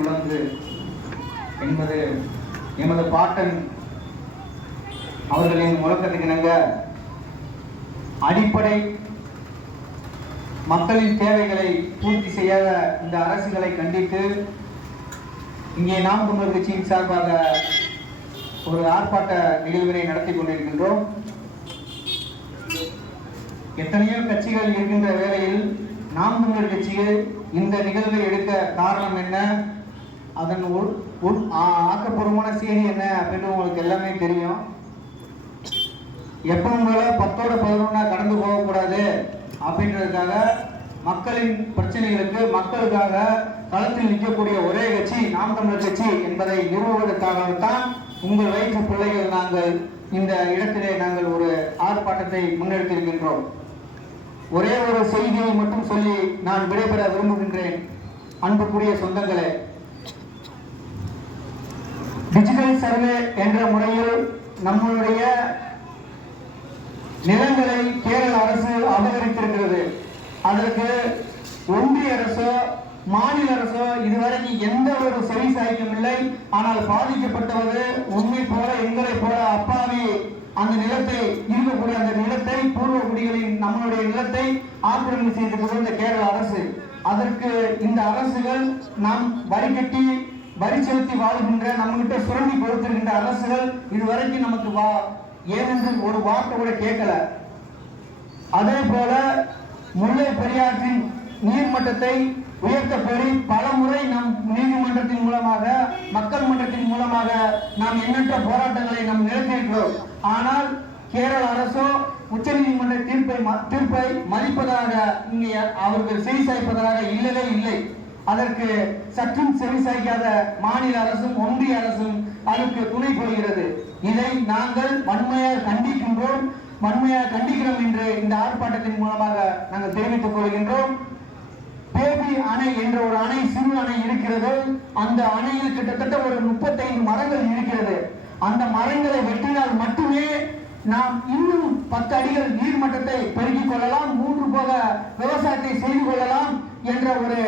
உழந்து என்பது எமது பாட்டன் அவர்களின் முழக்கத்துக்கிணங்க அடிப்படை மக்களின் தேவைகளை பூர்த்தி செய்யாத இந்த அரசுகளை கண்டித்து இங்கே நாம் தமிழர் கட்சியின் சார்பாக ஒரு ஆர்ப்பாட்ட நிகழ்வினை நடத்தி கொண்டிருக்கின்றோம். எத்தனையோ கட்சிகள் இருக்கின்ற வேளையில் நாம் தமிழர் கட்சியை இந்த நிகழ்வை எடுக்க காரணம் என்ன, அதன் ஆக்கப்பூர்வமான செய்தி என்ன அப்படின்னு உங்களுக்கு எல்லாமே தெரியும். எப்பவும் போல 10ஓட 11 கடந்து போகக்கூடாது அப்படின்றதுக்காக மக்களின் பிரச்சனைகளுக்கு மக்களுக்காக களத்தில் நிற்கக்கூடிய ஒரே கட்சி நாம் தமிழர் கட்சி என்பதை நிறுவுவதற்காகத்தான் உங்கள் வயிற்று பிள்ளைகள் நாங்கள் இந்த இடத்திலே நாங்கள் ஒரு ஆர்ப்பாட்டத்தை முன்னெடுத்திருக்கின்றோம். ஒரே ஒரு செய்தியை மட்டும் சொல்லி நான் விடைபெற விரும்புகின்றேன். அன்புக்குரிய சொந்தங்களே, டிஜிட்டல் சர்வே என்ற முறையில் நம்மளுடைய நிலங்களை கேரள அரசு அபகரித்திருக்கிறது. அதற்கு ஒன்றிய அரசோ மாநில அரசோ இதுவரைக்கும் எந்த ஒரு செவி சாய்க்கும் இல்லை. ஆனால் பாதிக்கப்பட்டவர் உண்மை போல எங்களை போல அப்பாவி அந்த நிலத்தை இருக்கக்கூடிய அந்த நிலத்தை பூர்வ குடிகளின் நம்மளுடைய நிலத்தை ஆக்கிரமிப்பு செய்திருக்கிறது இந்த கேரள அரசு. அதற்கு இந்த அரசுகள் நாம் வரி கட்டி வரி செலுத்தி வாழ்கின்ற நம்மகிட்ட சுரண்டி கொடுத்திருக்கின்ற அரசுகள் இதுவரைக்கும் நமக்கு ஏனென்று ஒரு வார்த்தை கூட கேட்கல. அதே போல முல்லை பெரியாற்றின் நீர்மட்டத்தை உயர்த்த கோரி பல முறை நம் நீதிமன்றத்தின் மூலமாக மக்கள் மன்றத்தின் மூலமாக நாம் எண்ணற்ற போராட்டங்களை நாம் நிறுத்தியிருக்கிறோம். ஆனால் கேரள அரசோ உச்ச நீதிமன்ற தீர்ப்பை மதிப்பதாக இங்கே அவர்கள் செவி சாய்ப்பதாக இல்லவே இல்லை. அதற்கு சற்றும் செவி சாய்க்காத மாநில அரசும் ஒன்றிய அரசும் அதற்கு துணை கொள்கிறது. இதை நாங்கள் வன்மையாக கண்டிக்கின்றோம், வன்மையாக கண்டிக்கிறோம் என்று இந்த ஆர்ப்பாட்டத்தின் மூலமாக நாங்கள் தெரிவித்துக் கொள்கின்றோம். பேபி அணை என்ற ஒரு அணை, சிறு அணை இருக்கிறது. அந்த அணையில் கிட்டத்தட்ட ஒரு 35 மரங்கள் இருக்கிறது. அந்த மரங்களை வெட்டினால் மட்டுமே நாம் இன்னும் 10 அடிகள் நீர்மட்டத்தை பெருக்கிக் கொள்ளலாம், 3 போக விவசாயத்தை செய்து கொள்ளலாம் என்ற ஒரு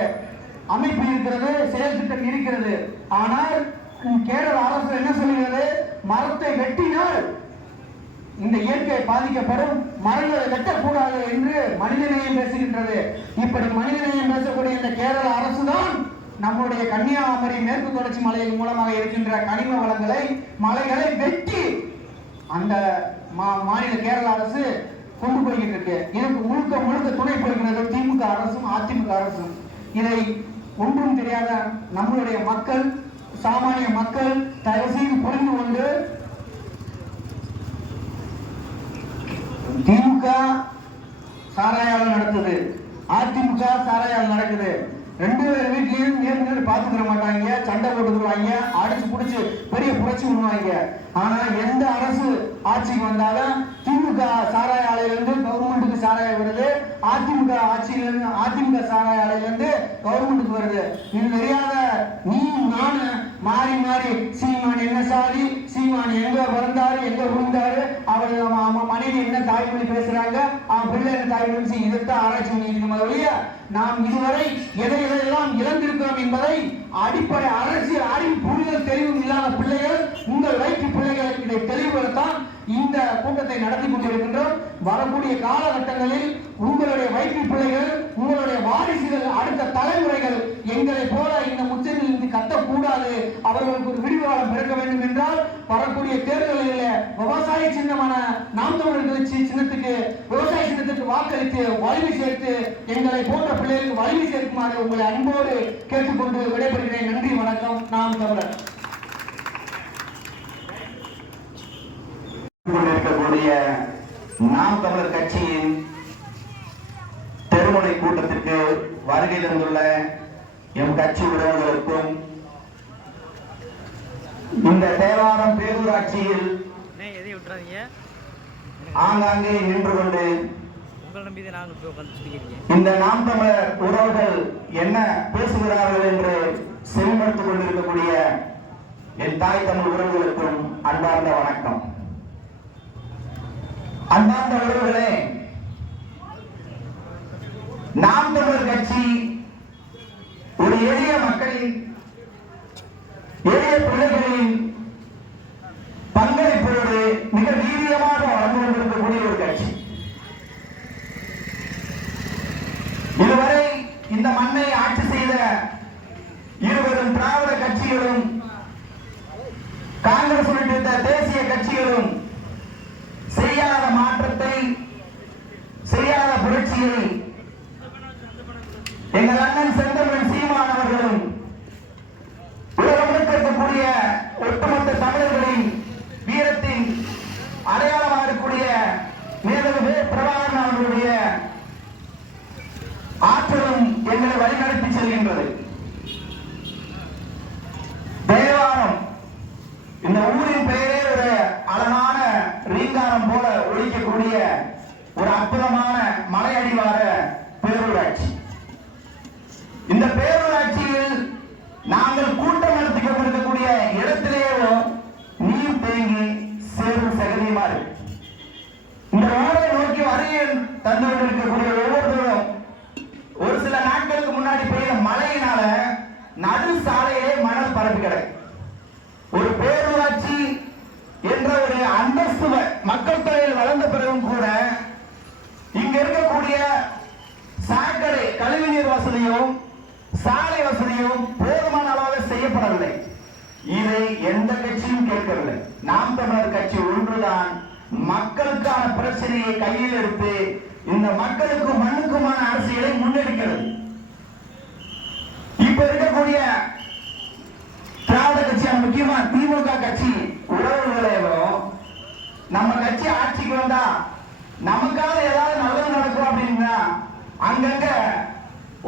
அமைப்பு இருக்கிறது, செயல் திட்டம் இருக்கிறது. ஆனால் கேரள அரசு என்ன சொல்கிறது, மரத்தை வெட்டினால் இந்த இயற்கை பாதிக்கப்படும், மரங்களை வெட்டக்கூடாது என்று மனிதநேயம் பேசுகின்றது. இப்படி மனிதநேயம் பேசக்கூடிய இந்த கேரள அரசு தான் நம்முடைய கன்னியாகுமரி மேற்கு தொடர்ச்சி மலையின் மூலமாக இருக்கின்ற கனிம வளங்களை மலைகளை வெட்டி அந்த மாநில கேரள அரசு கொண்டு போய்கிட்டு இருக்கு. இதற்கு முழுக்க முழுக்க துணை போகிறது திமுக அரசும் அதிமுக அரசும். இதை ஒன்றும் தெரியாத நம்மளுடைய மக்கள், சாமானிய மக்கள் தயவு செய்து புரிந்து கொண்டு, திமுக சாராயால் நடக்குது, அதிமுக சாராயால் நடக்குது. 2 பேர் வீட்லயும் நேர்ந்து பாத்துக்கிற மாட்டாங்க, சண்டை போட்டுக்குவாங்க, அடிச்சு புடிச்சு பெரிய புரட்சி பண்ணுவாங்க. ஆனா எந்த அரசு ஆட்சிக்கு வந்தாலும் திமுக சாராய ஆலையிலிருந்து கவர்மெண்ட்டுக்கு சாராயம் வருது, அதிமுக ஆட்சியிலிருந்து அதிமுக சாராய ஆலையிலிருந்து கவர்மெண்ட்டுக்கு வருது. இது தெரியாத நீ நானு மாறி மாறி சீமான் என்ன சாதி, சீமான் எங்க பிறந்தாரு, எங்க விழுந்தாரு, அவர் மனைவி என்ன தாய்மொழி பேசுறாங்க, அவன் பிள்ளை என்ன தாய்மொழி, இதைத்தான் ஆராய்ச்சி பண்ணியிருக்கோம். வழியா நாம் இதுவரை எதையெல்லாம் இழந்திருக்கிறோம் என்பதை அடிப்படை அரசியல் அறிவு புரிதல் தெளிவும் இல்லாத பிள்ளைகள், உங்கள் வயிற்று பிள்ளைகள் இதை தெளிவுபடுத்தான் இந்த கூட்டத்தை நடத்தி கொண்டிருக்கின்றோம். வரக்கூடிய காலகட்டங்களில் உங்களுடைய வயிற்று பிள்ளைகள், உங்களுடைய வாரிசுகள், அடுத்த தலைமுறைகள் எங்களை போல இந்த முச்சத்தில் இருந்து கத்தக்கூடாது, அவர்களுக்கு ஒரு விடிவாளம் பிறக்க வேண்டும் என்றால் வரக்கூடிய தேர்தலில் விவசாய சின்னமான நாம் தமிழர் கட்சி சின்னத்துக்கு, விவசாய சின்னத்துக்கு வாக்களித்து வலிமை சேர்த்து எங்களை போன்ற பிள்ளைகளுக்கு வலிமை சேர்க்குமாறு உங்களை அன்போடு கேட்டுக்கொண்டு விடைபெறுகிறேன். நன்றி, வணக்கம். நாம் தமிழர். கொண்டிருக்கக்கூடிய நாம் தமிழர் கட்சியின் தெருமுனை கூட்டத்திற்கு வருகை தந்துள்ள எம் கட்சி உறவுகளுக்கும் இந்த தேவாரம் பேரூராட்சியில் ஆங்காங்கே நின்று கொண்டு இந்த நாம் தமிழர் உறவுகள் என்ன பேசுகிறார்கள் என்று செவிமடுத்துக் கொண்டிருக்கக்கூடிய என் தாய் தமிழ் உறவுகளுக்கும் அன்பார்ந்த வணக்கம். அன்பார்ந்த உறவுகளே, நாம் தமிழர் கட்சி ஒரு எளிய மக்களின் செய்த இருவரும் திராவிட கட்சிகளும் காங்கிரஸ் உள்ளிட்ட தேசிய கட்சிகளும் செய்யாத மாற்றத்தை, செய்யாத புரட்சியை எங்கள் அண்ணன் செந்தமிழன் சீமான் அவர்களும் உலகம் இருக்கக்கூடிய ஒட்டுமொத்த தமிழர்களின் வீரத்தின் அடையாளமாக இருக்கக்கூடிய மேதகு பிரபாகரன் அவர்களுடைய ஆற்றலும் எங்களை வழிநடத்தி செல்கின்றது. தேவாரம், இந்த ஊரின் பெயரே ஒரு அழகான ரீங்காரம் போல ஒழிக்கக்கூடிய ஒரு அற்புதமான மலையடிவார பேரூராட்சி. இந்த பேரூராட்சியில் நாங்கள் கூட்டம் நடத்தி கொண்டிருக்கக்கூடிய இடத்திலேயோ நீர் தேங்கி சேரும் சகதியுமா இருக்கு. இந்த ஊரை நோக்கி வருகை தந்து கொண்டிருக்கக்கூடிய ஒவ்வொருத்தரும் ஒரு சில நாட்களுக்கு முன்னாடி பெய்த மழையினால நடு சாலையிலே மணல் பரப்பி கிடக்கு. ஒரு பேரூராட்சி என்ற ஒரு அந்தஸ்து மக்கள் தொகையில் வளர்ந்த பிறகும் கூட இங்க இருக்கக்கூடிய சாக்கடை கழிவுநீர் வசதியும் சாலை வசதியும் போதுமான அளவாக செய்யப்படவில்லை. இதை எந்த கட்சியும் கேட்கவில்லை. நாம் தமிழர் கட்சி ஒன்றுதான் மக்களுக்கான பிரச்சனையை கையில் எடுத்து இந்த மக்களுக்கும் மண்ணுக்குமான அரசியலை முன்னெடுக்கிறது. இப்ப இருக்கக்கூடிய திராவிட கட்சியான முக்கியமா திமுக கட்சி உறவுகளையும் நம்ம கட்சி ஆட்சிக்கு வந்தா நமக்காக ஏதாவது நல்லது நடக்கும் அப்படின்னா அங்கங்க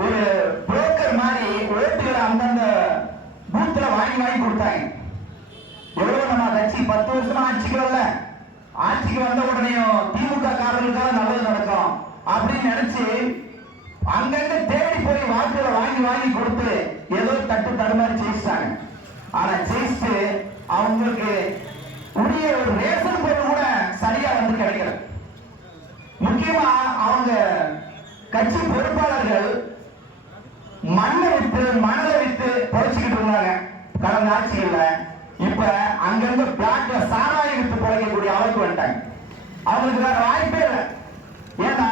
ஒரு புரோக்கர் மாதிரி ஓட்டுகளை அந்தந்த பூத்துல வாங்கி கொடுத்தாங்க. எவ்வளவு நம்ம கட்சி 10 வருஷமா ஆட்சிக்கு வரல, ஆட்சிக்கு வந்த உடனே திமுக காரர்களுக்காக நல்லது நடக்கும் அப்படின்னு நினைச்சு அங்கங்க தேடி போய் வாக்குகளை வாங்கி கொடுத்து ஏதோ தட்டு தடுமாறி ஜெயிச்சிட்டாங்க. ஆனா ஜெயிச்சு அவங்களுக்கு உரிய ஒரு ரேஷன் பொருள் கூட சரியா வந்து கிடைக்கல. முக்கியமா அவங்க கட்சி பொறுப்பாளர்கள் மண்ணை வித்து மணலை வித்து பொழைச்சிக்கிட்டு இருந்தாங்க கடந்த ஆட்சிகள்ல. இப்ப அங்கிருந்து பிளாட்ல சாராயம் வித்து பொழைக்கக்கூடிய அளவுக்கு வந்துட்டாங்க. அவங்களுக்கு வேற வாய்ப்பே இல்லை. ஏன்னா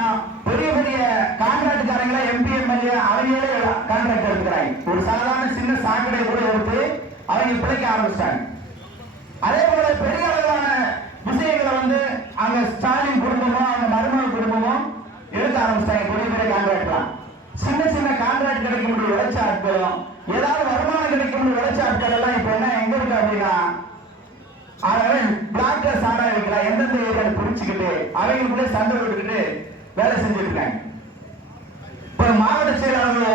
பெரிய பெரிய கான்ட்ராக்டுக்காரங்கள எம்பி எம்எல்ஏ அவங்களே கான்ட்ராக்ட் எடுத்துக்கிறாங்க. ஒரு சாதாரண சின்ன சாக்கடை கூட எடுத்து அவங்க பிழைக்க ஆரம்பிச்சிட்டாங்க. அதே போல பெரிய அளவிலான விஷயங்களை வந்து அங்க ஸ்டாலின் குடும்பமும் அவங்க மருமகள் குடும்பமும் எடுக்க ஆரம்பிச்சிட்டாங்க. பெரிய பெரிய கான்ட்ராக்ட்லாம் சின்ன சின்ன கான்ட்ராக்ட் கிடைக்க முடியும் உழைச்ச ஆட்களும் ஏதாவது வருமானம் கிடைக்க முடியும் உழைச்ச ஆட்கள் எல்லாம் இப்ப என்ன எங்க இருக்கு அப்படின்னா பிளாக்ல சாரா இருக்கிறா எந்தெந்த ஏரியாவில் பிரிச்சுக்கிட்டு அவங்களுக்குள்ளே சண்டை விட்டுக்கிட்டு வேலை செஞ்சுட்டு இருக்காங்க. இப்ப மாவட்ட செயலாளர்களோ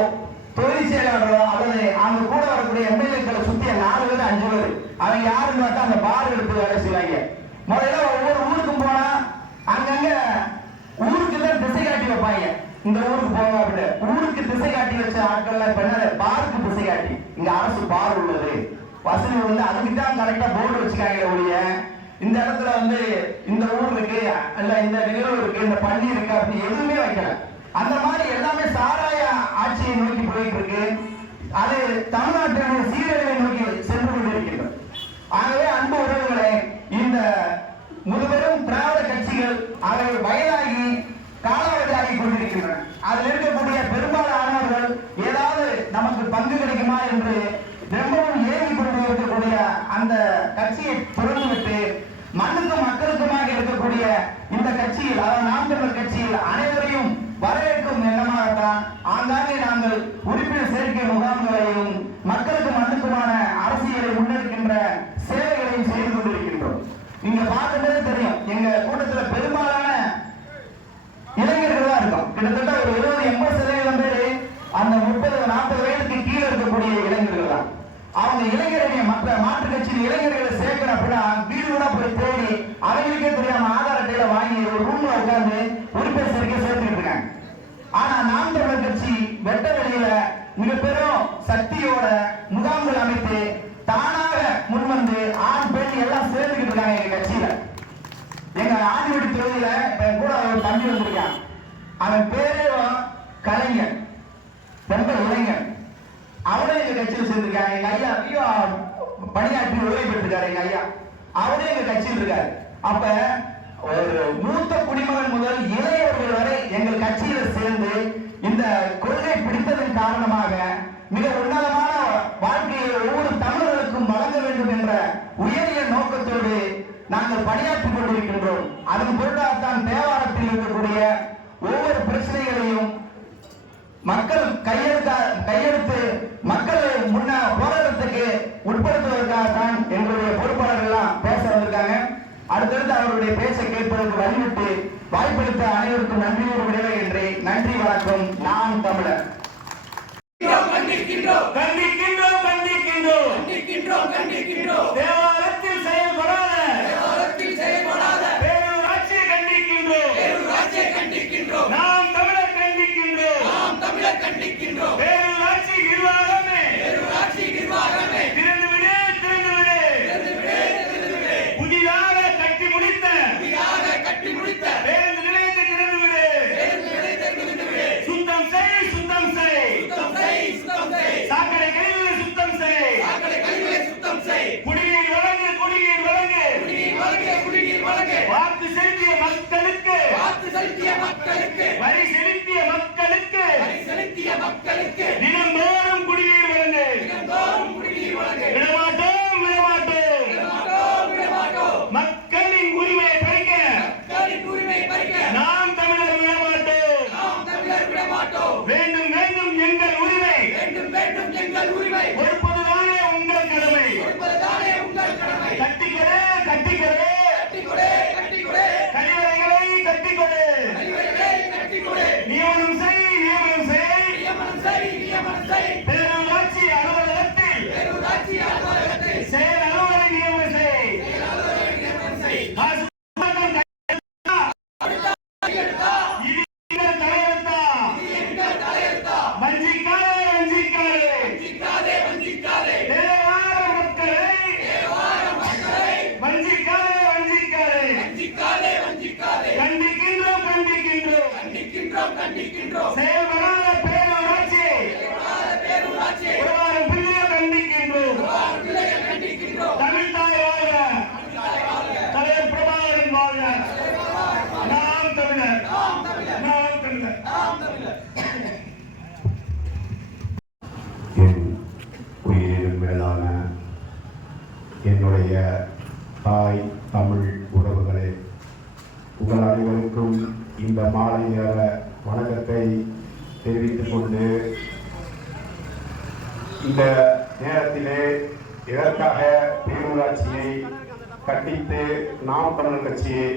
தொழில் செயலாளர்களோ அல்லது அவங்க கூட வரக்கூடிய எம்எல்ஏக்களை சுத்தி 4 பேர் 5 பேர் அவங்க யாருன்னு பார்த்தா அந்த பார் எடுத்து வேலை செய்வாங்க. முதல்ல ஒவ்வொரு ஊருக்கும் போனா அங்கங்க ஊருக்கு தான் திசை காட்டி வைப்பாங்க. இந்த ஊருக்கு போங்க அப்படின்னு ஊருக்கு திசை காட்டி வச்ச ஆட்கள்ல இப்ப என்ன பாருக்கு திசை காட்டி இங்க அரசு பார் உள்ளது வசதி வந்து அதுக்கு தான் கரெக்டா போர்டு வச்சுக்காங்க ஒழிய இந்த இடத்துல வந்து இந்த ஊர் இருக்கு இல்ல இந்த நிகழ்வு இருக்கு இந்த பள்ளி இருக்கு அப்படி எதுவுமே வைக்கல. அந்த மாதிரி எல்லாமே சாராய ஆட்சியை நோக்கி போயிட்டு இருக்கு. அது தமிழ்நாட்டின் சீரழிவை நோக்கி சென்று கொண்டிருக்கின்றது. ஆகவே அன்பு உறவுகளே, இந்த முதுபெரும் திராவிட கட்சிகள் அவை வயதாகி காலாவதியாகி கொண்டிருக்கின்றன. அதில் இருக்கக்கூடிய பெரும்பாலானவர்கள் ஏதாவது நமக்கு பங்கு கிடைக்குமா என்று ரொம்பவும் ஏங்கி கொண்டு இருக்கக்கூடிய அந்த கட்சியை திறந்துவிட்டு மண்ணுக்கும் மக்களுக்குமாக இருக்கக்கூடிய இந்த கட்சியில் அதாவது நாம் தமிழர் கட்சியில் அனைவரையும் வரவேற்கும் எண்ணமாகத்தான் ஆங்காங்கே நாங்கள் உறுப்பினர் சேர்க்கை முகாம்களையும் மக்களுக்கு மண்ணுக்குமான அரசியலை முன்னெடுக்கின்ற சேவைகளையும் செய்து கொண்டிருக்கின்றோம். நீங்க பார்க்கும்போது தெரியும் எங்க கூட்டத்தில் பெரும்பாலான இளைஞர்கள் தான் இருக்கும். கிட்டத்தட்ட ஒரு 70-80% பேரு அந்த 30-40 வயதுக்கு கீழே இருக்கக்கூடிய இளைஞர்கள் தான். அவங்க இளைஞருடைய மற்ற மாற்று கட்சியின் இளைஞர்களை சேர்க்கிற அப்படின்னா வீடு கூட போய் தேடி அவங்களுக்கே தெரியாம ஆதார் அட்டையில வாங்கி ஒரு ரூம்ல உட்கார்ந்து உறுப்பினர் சேர்க்கை சேர்த்துக்கிட்டு இருக்காங்க. ஆனா நாம் தமிழர் கட்சி வெட்ட வெளியில மிக பெரும் சக்தியோட முகாம்கள் அமைத்து தானாக முன்வந்து ஆண் பெண் எல்லாம் சேர்ந்துக்கிட்டு இருக்காங்க எங்க கட்சியில. எங்க ஆண்டிவடி தொகுதியில கூட ஒரு தம்பி வந்திருக்கான். அவன் பேரே கலைஞர், ரொம்ப இளைஞர். அவரே எங்க கட்சியில் சேர்ந்திருக்காங்க. எங்க ஐயா ஐயோ பணியாற்றி உதவி பெற்றிருக்காரு. எங்க ஐயா அவரே எங்க கட்சியில் இருக்காரு. அப்ப ஒரு மூத்த குடிமகன் முதல் இளையவர்கள் வரை எங்கள் கட்சியில சேர்ந்து இந்த கொள்கை பிடித்ததன் காரணமாக மிக உன்னதமான வாழ்க்கையை ஒவ்வொரு தமிழர்களுக்கும் வழங்க வேண்டும் என்ற உயரிய நோக்கத்தோடு நாங்கள் பணியாற்றிக் கொண்டிருக்கின்றோம். அதன் பொருட்டாகத்தான் தேவாரத்தில் இருக்கக்கூடிய ஒவ்வொரு பிரச்சனைகளையும் மக்கள் கையெடுத்து மக்களை முன்ன போராட்டத்துக்கு உட்படுத்துவதற்காகத்தான் எங்களுடைய பொறுப்பாளர்கள் எல்லாம் பேச வந்திருக்காங்க. அடுத்தடுத்து அவருடைய பேச்சை கேட்பதற்கு வழிவிட்டு வாய்ப்பளித்த அனைவருக்கும் நன்றியோடு விடைபெறுகின்றேன். நன்றி, வணக்கம். நான் தமிழர். தேவாரத்தில் செயல்படாத பேரூராட்சியை கண்டிக்கின்றோம். நாம் தமிழர் கண்டிக்கின்றோம். பேரூராட்சி நிர்வாகமே திறந்துவிடு. புதிதாக கட்டி முடித்த பேருந்து நிலையத்தை திறந்துவிடு. சுத்தம் செய். சாக்கடை கழிவுகளை சுத்தம் செய். குடிநீர் வழங்கு. வாக்கு செலுத்திய மக்களுக்கு வரி செலுத்திய மக்களுக்கு தினந்தோறும் குடிநீர் வழங்கு. விடமாட்டோம். மக்களின் உரிமையை பறிக்க நாம் தமிழர் விடமாட்டோம். வேண்டும் எங்கள் உரிமை. கொடுப்பதுதானே உங்கள் கடமை. கட்டிக்கொடு. கழிவறைகளை கட்டிக்கொடு. நியமனம் செய். பேரூராட்சி அலுவலகத்தில் செயல் அலுவலரை நியமனம் செய். இது எங்கள் தலையெழுத்தா? வஞ்சிக்காதே. தேவார மக்களை வஞ்சிக்காதே. கண்டிக்கின்றோம். செயல்படாத பேரூராட்சி ஒருவாரம் பிள்ளையை கண்டிக்கின்றோம். தமிழ் தாய் வாழ்க. தலைவர் பிரபாகரன் வாழ்க. நாம் தமிழர். என் உயிரினும் மேலான என்னுடைய தாய் தமிழ் உறவுகளே, உங்கள் அனைவருக்கும் இந்த மாலை நேர வணக்கத்தை தெரிவித்துக் கொண்டு, இந்த நேரத்திலே இதற்காக பேரூராட்சியை கண்டித்து நாம் தமிழர் கட்சியை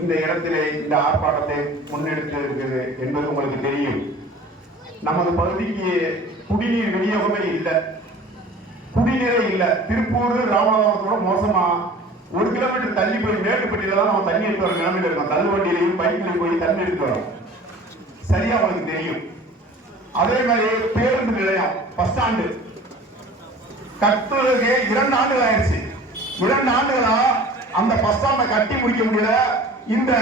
இந்த இடத்திலே இந்த ஆர்ப்பாட்டத்தை முன்னெடுத்து இருக்குது என்பது உங்களுக்கு தெரியும். நமது பகுதிக்கு குடிநீர் விநியோகமே இல்லை, குடிநீரே இல்லை. திருப்பூர் ராமநாதபுரத்தோட மோசமா 1 கிலோமீட்டர் தள்ளி போய் மேட்டுப்பட்டியில தான் நம்ம தண்ணி எடுத்து வர நிலைமையில இருக்கோம். தள்ளு வண்டியிலையும் பைக்கிலையும் போய் தண்ணி எடுத்து வரோம். சரியா உங்களுக்கு தெரியும். அதே மாதிரி பேருந்து நிலையம், பஸ் ஸ்டாண்டு கட்டுறதுக்கு 2 ஆண்டுகள் ஆயிடுச்சு. 2 ஆண்டுகளா அந்த பஸ் ஸ்டாண்டை கட்டி முடிக்க முடியல இந்த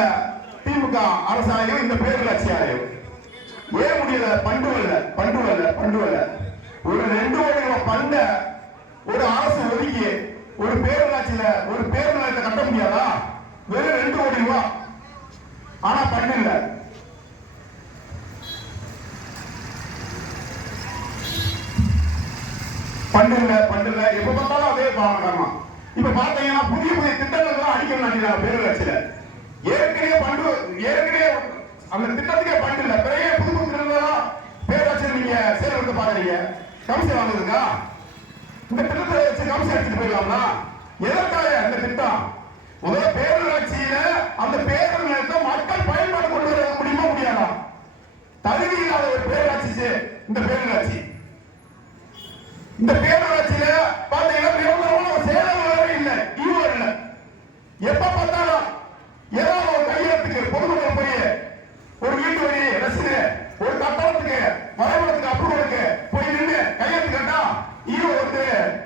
திமுக அரசாங்கம், இந்த பேரூராட்சி ஆணையம். ஏன் முடியல? பண்டு வரல. ஒரு 2 கோடி ரூபாய் பண்ட ஒரு அரசு ஒதுக்கி ஒரு பேரூராட்சியில ஒரு பேருந்து நிலையத்தை கட்ட முடியாதா? வெறும் 2 கோடி ரூபாய். ஆனா பண்டு இல்ல. எப்ப பார்த்தாலும் அதே காரணம். இப்ப பாத்தீங்கன்னா புதிய திட்டங்கள் அடிக்கணும் நினைக்கிறாங்க பேரூராட்சியில. ஏற்கனவே அந்த திட்டத்துக்கே பண்டு இல்ல. பிறகு புது திட்டங்களா பேரூராட்சியில் நீங்க செயல்படுத்த பாக்குறீங்க. கமிஷன் வாங்குறதுக்கா? இந்த திட்டத்தை வச்சு கமிஷன் எடுத்துட்டு போயிடலாம்னா எதற்காக இந்த திட்டம்? முதல் பேரூராட்சியில அந்த பேருந்து நிலையத்தை மக்கள் பயன்பாடு கொண்டு வர முடியாதா? தகுதி இல்லாத ஒரு பேரூராட்சி இந்த பேரூராட்சி. இந்த பேரூராட்சியில பாத்தீங்கன்னா நிரந்தரமான ஒரு செயலாளரே இல்லை, ஈவோ இல்லை. எப்ப பார்த்தாலும் ஏதாவது ஒரு கையெழுத்துக்கு பொதுமக்கள் போய் ஒரு வீட்டு வரி ரசீது, ஒரு கட்டணத்துக்கு வரைபடத்துக்கு அப்ரூவலுக்கு போய் நின்று கையெழுத்து கேட்டா ஈவோ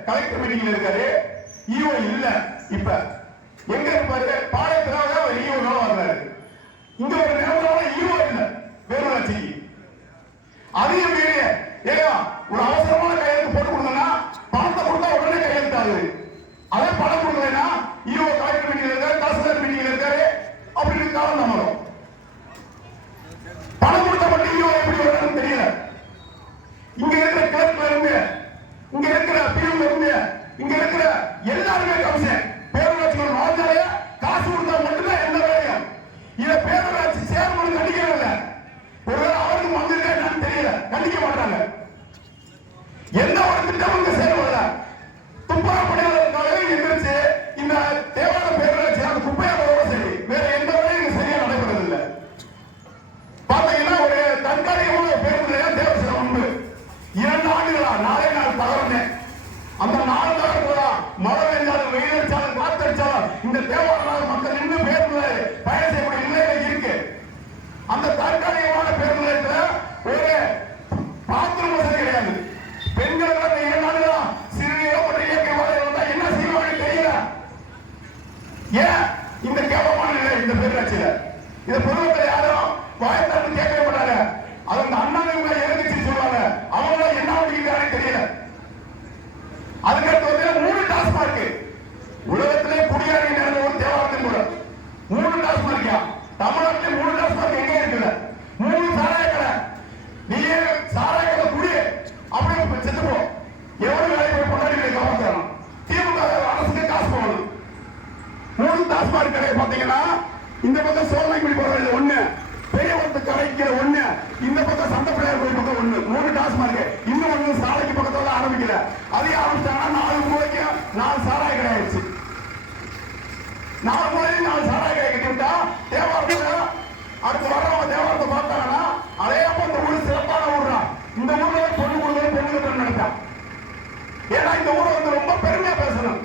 கலெக்டர் மீட்டிங்ல இருக்காரு. ஈவோ இல்ல. இப்ப எங்க இருப்பாரு? பாளையத்தினால ஒரு ஈவோ வர்றாரு. இங்க ஒரு நிரந்தரமான ஈவோ இல்ல பேரூராட்சிக்கு. அதையும் மீறி ஒரு அவசரமான கையெழுத்து போட்டு கொடுத்தா பணத்தை கொடுத்தா உடனே கையெழுத்து ஆகுது. அதே பணம் கொடுக்கலன்னா ஈவோ கலெக்டர் மீட்டிங்ல இருக்காரு, தாசில்தார் மீட்டிங்ல இருக்காரு, அப்படின்னு காலம் நம்மளும் பணம் கொடுத்த மட்டும் ஈவோ எப்படி வரணும்னு தெரியல. இங்க இருக்கிற இந்த பக்கம் சோழனாய்க்குடி போறது ஒண்ணு, பெரியவரத்து கரைக்கிற ஒண்ணு, இந்த பக்கம் சந்த பிள்ளையார் கோயில் பக்கம் ஒண்ணு, 3 டாஸ்மார்க். இன்னும் ஒண்ணு சாலைக்கு பக்கத்துல ஆரம்பிக்கல. அதே ஆரம்பிச்சாங்கன்னா 4 மூலைக்கு 4 சாராய கடை ஆயிடுச்சு. 4 மூலைக்கு 4 சாராய கடை கட்டி விட்டா தேவாரத்துல அடுத்து வரவங்க தேவாரத்தை பார்த்தாங்கன்னா அதே அப்ப இந்த ஊரு சிறப்பான ஊர் தான். இந்த ஊர்ல பொண்ணு கொடுக்கணும், பொண்ணு கட்டணும் நினைப்பான். ஏன்னா இந்த ஊரை வந்து ரொம்ப பெருமையா பேசணும்.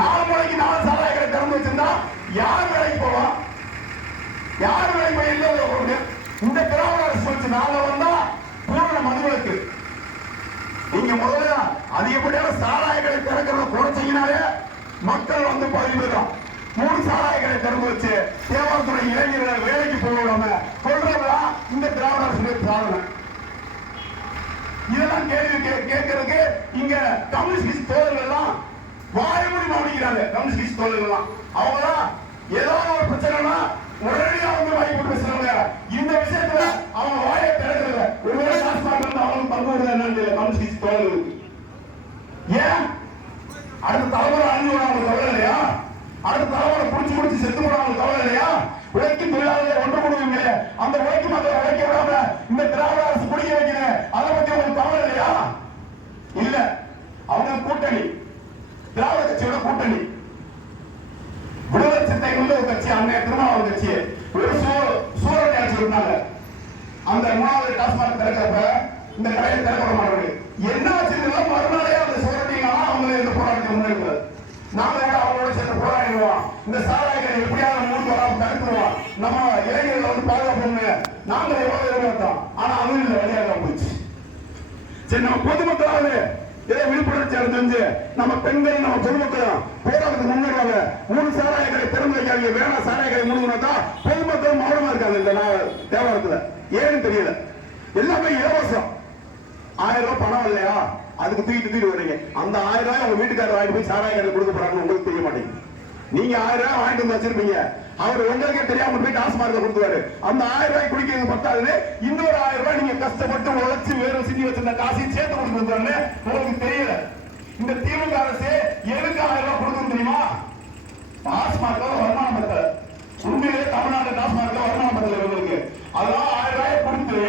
4 மூலைக்கு 4 சாராய கடை திறந்து வச்சிருந்தா யார் வேலைக்கு போவான்? யார் வேலைக்கு போய் எந்த ஊருக்கு? இந்த திராவிட அரசு வச்சு நாங்க வந்தா பூரண மதுவிலக்கு. நீங்க முதல்ல அதிகப்படியான சாராய கடை திறக்கிறத குறைச்சீங்கனாலே மக்கள் வந்து பதிவுதான். 3 சாராய கடை திறந்து வச்சு தேவாரத்துறை இளைஞர்களை வேலைக்கு போக விடாம சொல்றதா இந்த திராவிட அரசு சாதனை. இதெல்லாம் கேள்வி கேட்கறதுக்கு இங்க கம்யூனிஸ்ட் தோழர்கள் எல்லாம் வாய்மொழி மாறிக்கிறாங்க. கம்யூனிஸ்ட் தோழர்கள் எல்லாம் அவங்கதான் ஏதாவது ஒரு பிரச்சனைனா உடனடியா அவங்க வாய் போட்டு பேசுறாங்க. இந்த விஷயத்துல அவங்க வாயை திறக்கல. ஒருவேளை டாஸ்மாக் வந்து அவங்களுக்கு பங்கு வருது என்னன்னு தெரியல கம்யூனிஸ்ட் தோழர்களுக்கு. ஏன் அடுத்த தலைமுறை அழிஞ்சு அவங்க கவலை இல்லையா? அடுத்த தலைமுறை புடிச்சு செத்து போட அவங்க கவலை இல்லையா? உழைக்கும் தொழிலாளர்கள் ஒன்று கொடுவீங்க, அந்த உழைக்கும் மக்களை உழைக்க விடாம இந்த திராவிட அரசு குடிக்க வைக்கிறேன், அதை பத்தி உங்களுக்கு கவலை இல்லையா? இல்ல, அவங்க கூட்டணி திராவிட கட்சியோட கூட்டணி. விடுதலை சிறுத்தைகள் ஒரு கட்சி, அண்ணன் திருமாவளவன் கட்சி ஒரு சூழலை அடிச்சிருந்தாங்க. அந்த 3வது டாஸ்மாக் திறக்கிறப்ப இந்த கடையை திறக்க மாட்டாங்க. என்ன வச்சிருக்கலாம் மறுநாளே அந்த சூழலிங்கன்னா அவங்க இந்த போராட்டத்தை முன்னெடுக்கிறது. நாங்க அவங்களோட சேர்ந்து போராடிடுவோம். இந்த சாராய கடை எப்படியாவது 3 வராம தடுத்துருவோம். நம்ம இளைஞர்களை வந்து பாதுகாப்பு நாங்க எவ்வளவு எதிர்பார்த்தோம். ஆனா அதுவும் இல்லை, வெளியாக போச்சு. சரி, நம்ம பொதுமக்களாவது ஏதோ விழிப்புணர்ச்சி அடைஞ்சு நம்ம பெண்கள் நம்ம பொதுமக்களும் போராட்டத்துக்கு முன்னேறாங்க. 3 சாராய கடை திறந்து வைக்காங்க. வேணா சாராய கடை முழுவதும் பொதுமக்கள் மௌனமா இருக்காங்க. இந்த தேவாரத்துல ஏன்னு தெரியல. எல்லாமே இலவசம். 1000 ரூபாய் பணம் இல்லையா, அதுக்கு தூக்கிட்டு வரீங்க. அந்த 1000 ரூபாய் உங்க வீட்டுக்காரர் வாங்கிட்டு போய் சாராய கடை கொடுக்க போறாங்கன்னு உங்களுக்கு தெரிய மாட்டேங்குது. நீங்க 1000 ரூபாய் வாங்கிட்டு வந்து வச்சிருப்பீங்க, அவர் உங்களுக்கே தெரியாம போய் டாஸ்மார்க்க கொடுத்துவாரு. அந்த 1000 ரூபாய் குடிக்கிறது பத்தாதுன்னு இன்னொரு 1000 ரூபாய் நீங்க கஷ்டப்பட்டு உழைச்சு வேறு சிந்தி வச்சிருந்த காசையும் சேர்த்து கொடுத்துருந்தாருன்னு உங்களுக்கு தெரியல. இந்த திமுக அரசு எதுக்கு 1000 ரூபாய் கொடுக்கணும் தெரியுமா? டாஸ்மார்க்க வருமானம் பத்தல. உண்மையிலே தமிழ்நாடு டாஸ்மார்க்க வருமானம் பத்தல உங்களுக்கு. அதெல்லாம் 1000 ரூபாய் கொடுத்து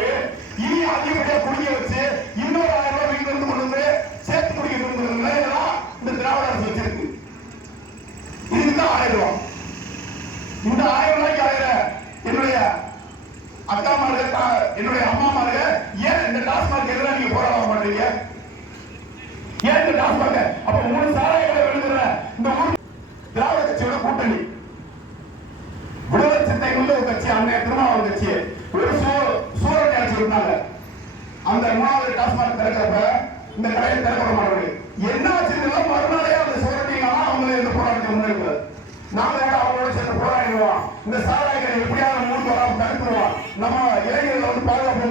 இனி அதிகப்படியா குடிக்க வச்சு இன்னொரு 1000 ரூபாய் வீட்டுல இருந்து கொண்டு வந்து சேர்த்து குடிக்க நிலையெல்லாம் இந்த திராவிட அரசு வச்சிருக்கு. இதுதான் 1000 ரூபாய். இந்த 1000 ரூபாய்க்கு அலையிற என்னுடைய அக்காமாருங்க, என்னுடைய அம்மாமாருங்க ஏன் இந்த டாஸ்மாக் எதிராக நீங்க போராட மாட்டீங்க? ஏன் இந்த டாஸ்மாக் அப்ப 3 சாராய கடை எழுதுற இந்த ஊர் திராவிட கட்சியோட கூட்டணி. விடுதலை சிறுத்தைகள் ஒரு கட்சி, அண்ணன் திருமாவளவன் கட்சி ஒரு சூழலை அடிச்சிருந்தாங்க. அந்த 3வது டாஸ்மாக் திறக்கிறப்ப இந்த கடையை திறக்க மாட்டாங்க. என்ன வச்சிருக்கலாம் மறுநாளே அந்த சூழலிங்கன்னா அவங்களே இந்த போராட்டத்தை முன்னெடுக்கிறது. நாங்க அவங்களோட சேர்ந்து போராடிடுவோம். இந்த சாராய கடை எப்படியாவது 3 வராம தடுத்துருவோம். நம்ம இளைஞர்களை வந்து பாதுகாப்பு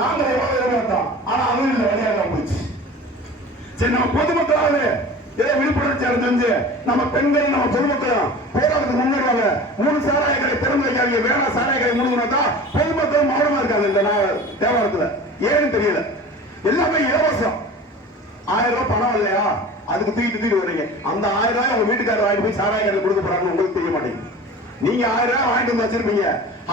நாங்க எவ்வளவு எதிர்பார்த்தோம். ஆனா அதுவும் இல்லை, வெளியாக போச்சு. சரி, நம்ம பொதுமக்களாவது ஏதோ விழிப்புணர்ச்சி அடைஞ்சு நம்ம பெண்கள் நம்ம பொதுமக்களும் போராட்டத்துக்கு முன்னேறாங்க. 3 சாராய கடை திறந்து வைக்காங்க. வேணா சாராய கடை முழுவதும் பொதுமக்கள் மௌனமா இருக்காங்க. இந்த தேவாரத்துல ஏன்னு தெரியல. எல்லாமே இலவசம். 1000 ரூபாய் பணம் இல்லையா, அதுக்கு தூக்கிட்டு வரீங்க. அந்த 1000 ரூபாய் உங்க வீட்டுக்காரர் வாங்கிட்டு போய் சாராய கடை கொடுக்க போறாங்கன்னு உங்களுக்கு தெரிய மாட்டேங்குது. நீங்க 1000 ரூபாய் வாங்கிட்டு வந்து வச்சிருப்பீங்க,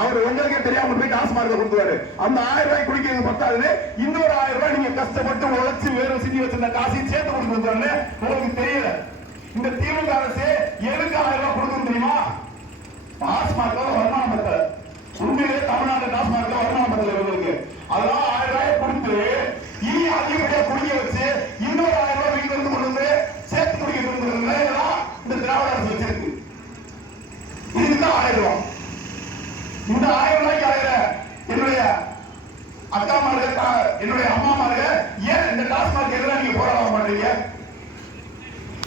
அவர் உங்களுக்கே தெரியாம போய் டாஸ்மார்க்க கொடுத்துவாரு. அந்த 1000 ரூபாய் குடிக்கிறது பத்தாதுன்னு இன்னொரு 1000 ரூபாய் நீங்க கஷ்டப்பட்டு உழைச்சு வேறு சிந்தி வச்சிருந்த காசையும் சேர்த்து கொடுத்துருந்தாருன்னு உங்களுக்கு தெரியல. இந்த திமுக அரசு எதுக்கு 1000 ரூபாய் கொடுக்கணும் தெரியுமா? டாஸ்மார்க்க வருமானம் பத்தல. உண்மையிலே தமிழ்நாடு டாஸ்மார்க்க வருமானம் பத்தல உங்களுக்கு. அதெல்லாம் 1000 ரூபாய் கொடுத்து இனி அதிகப்படியா குடிக்க வச்சு இன்னொரு 1000 ரூபாய் வீட்டுல இருந்து கொண்டு வந்து சேர்த்து குடிக்க நிலையெல்லாம் இந்த திராவிட அரசு வச்சிருக்கு. இதுதான் 1000 ரூபாய். இந்த 1000 ரூபாய்க்கு அலையிற என்னுடைய அக்காமாருங்க, என்னுடைய அம்மாமாருங்க ஏன் இந்த டாஸ்மாக் எதிராக நீங்க போராட மாட்டீங்க?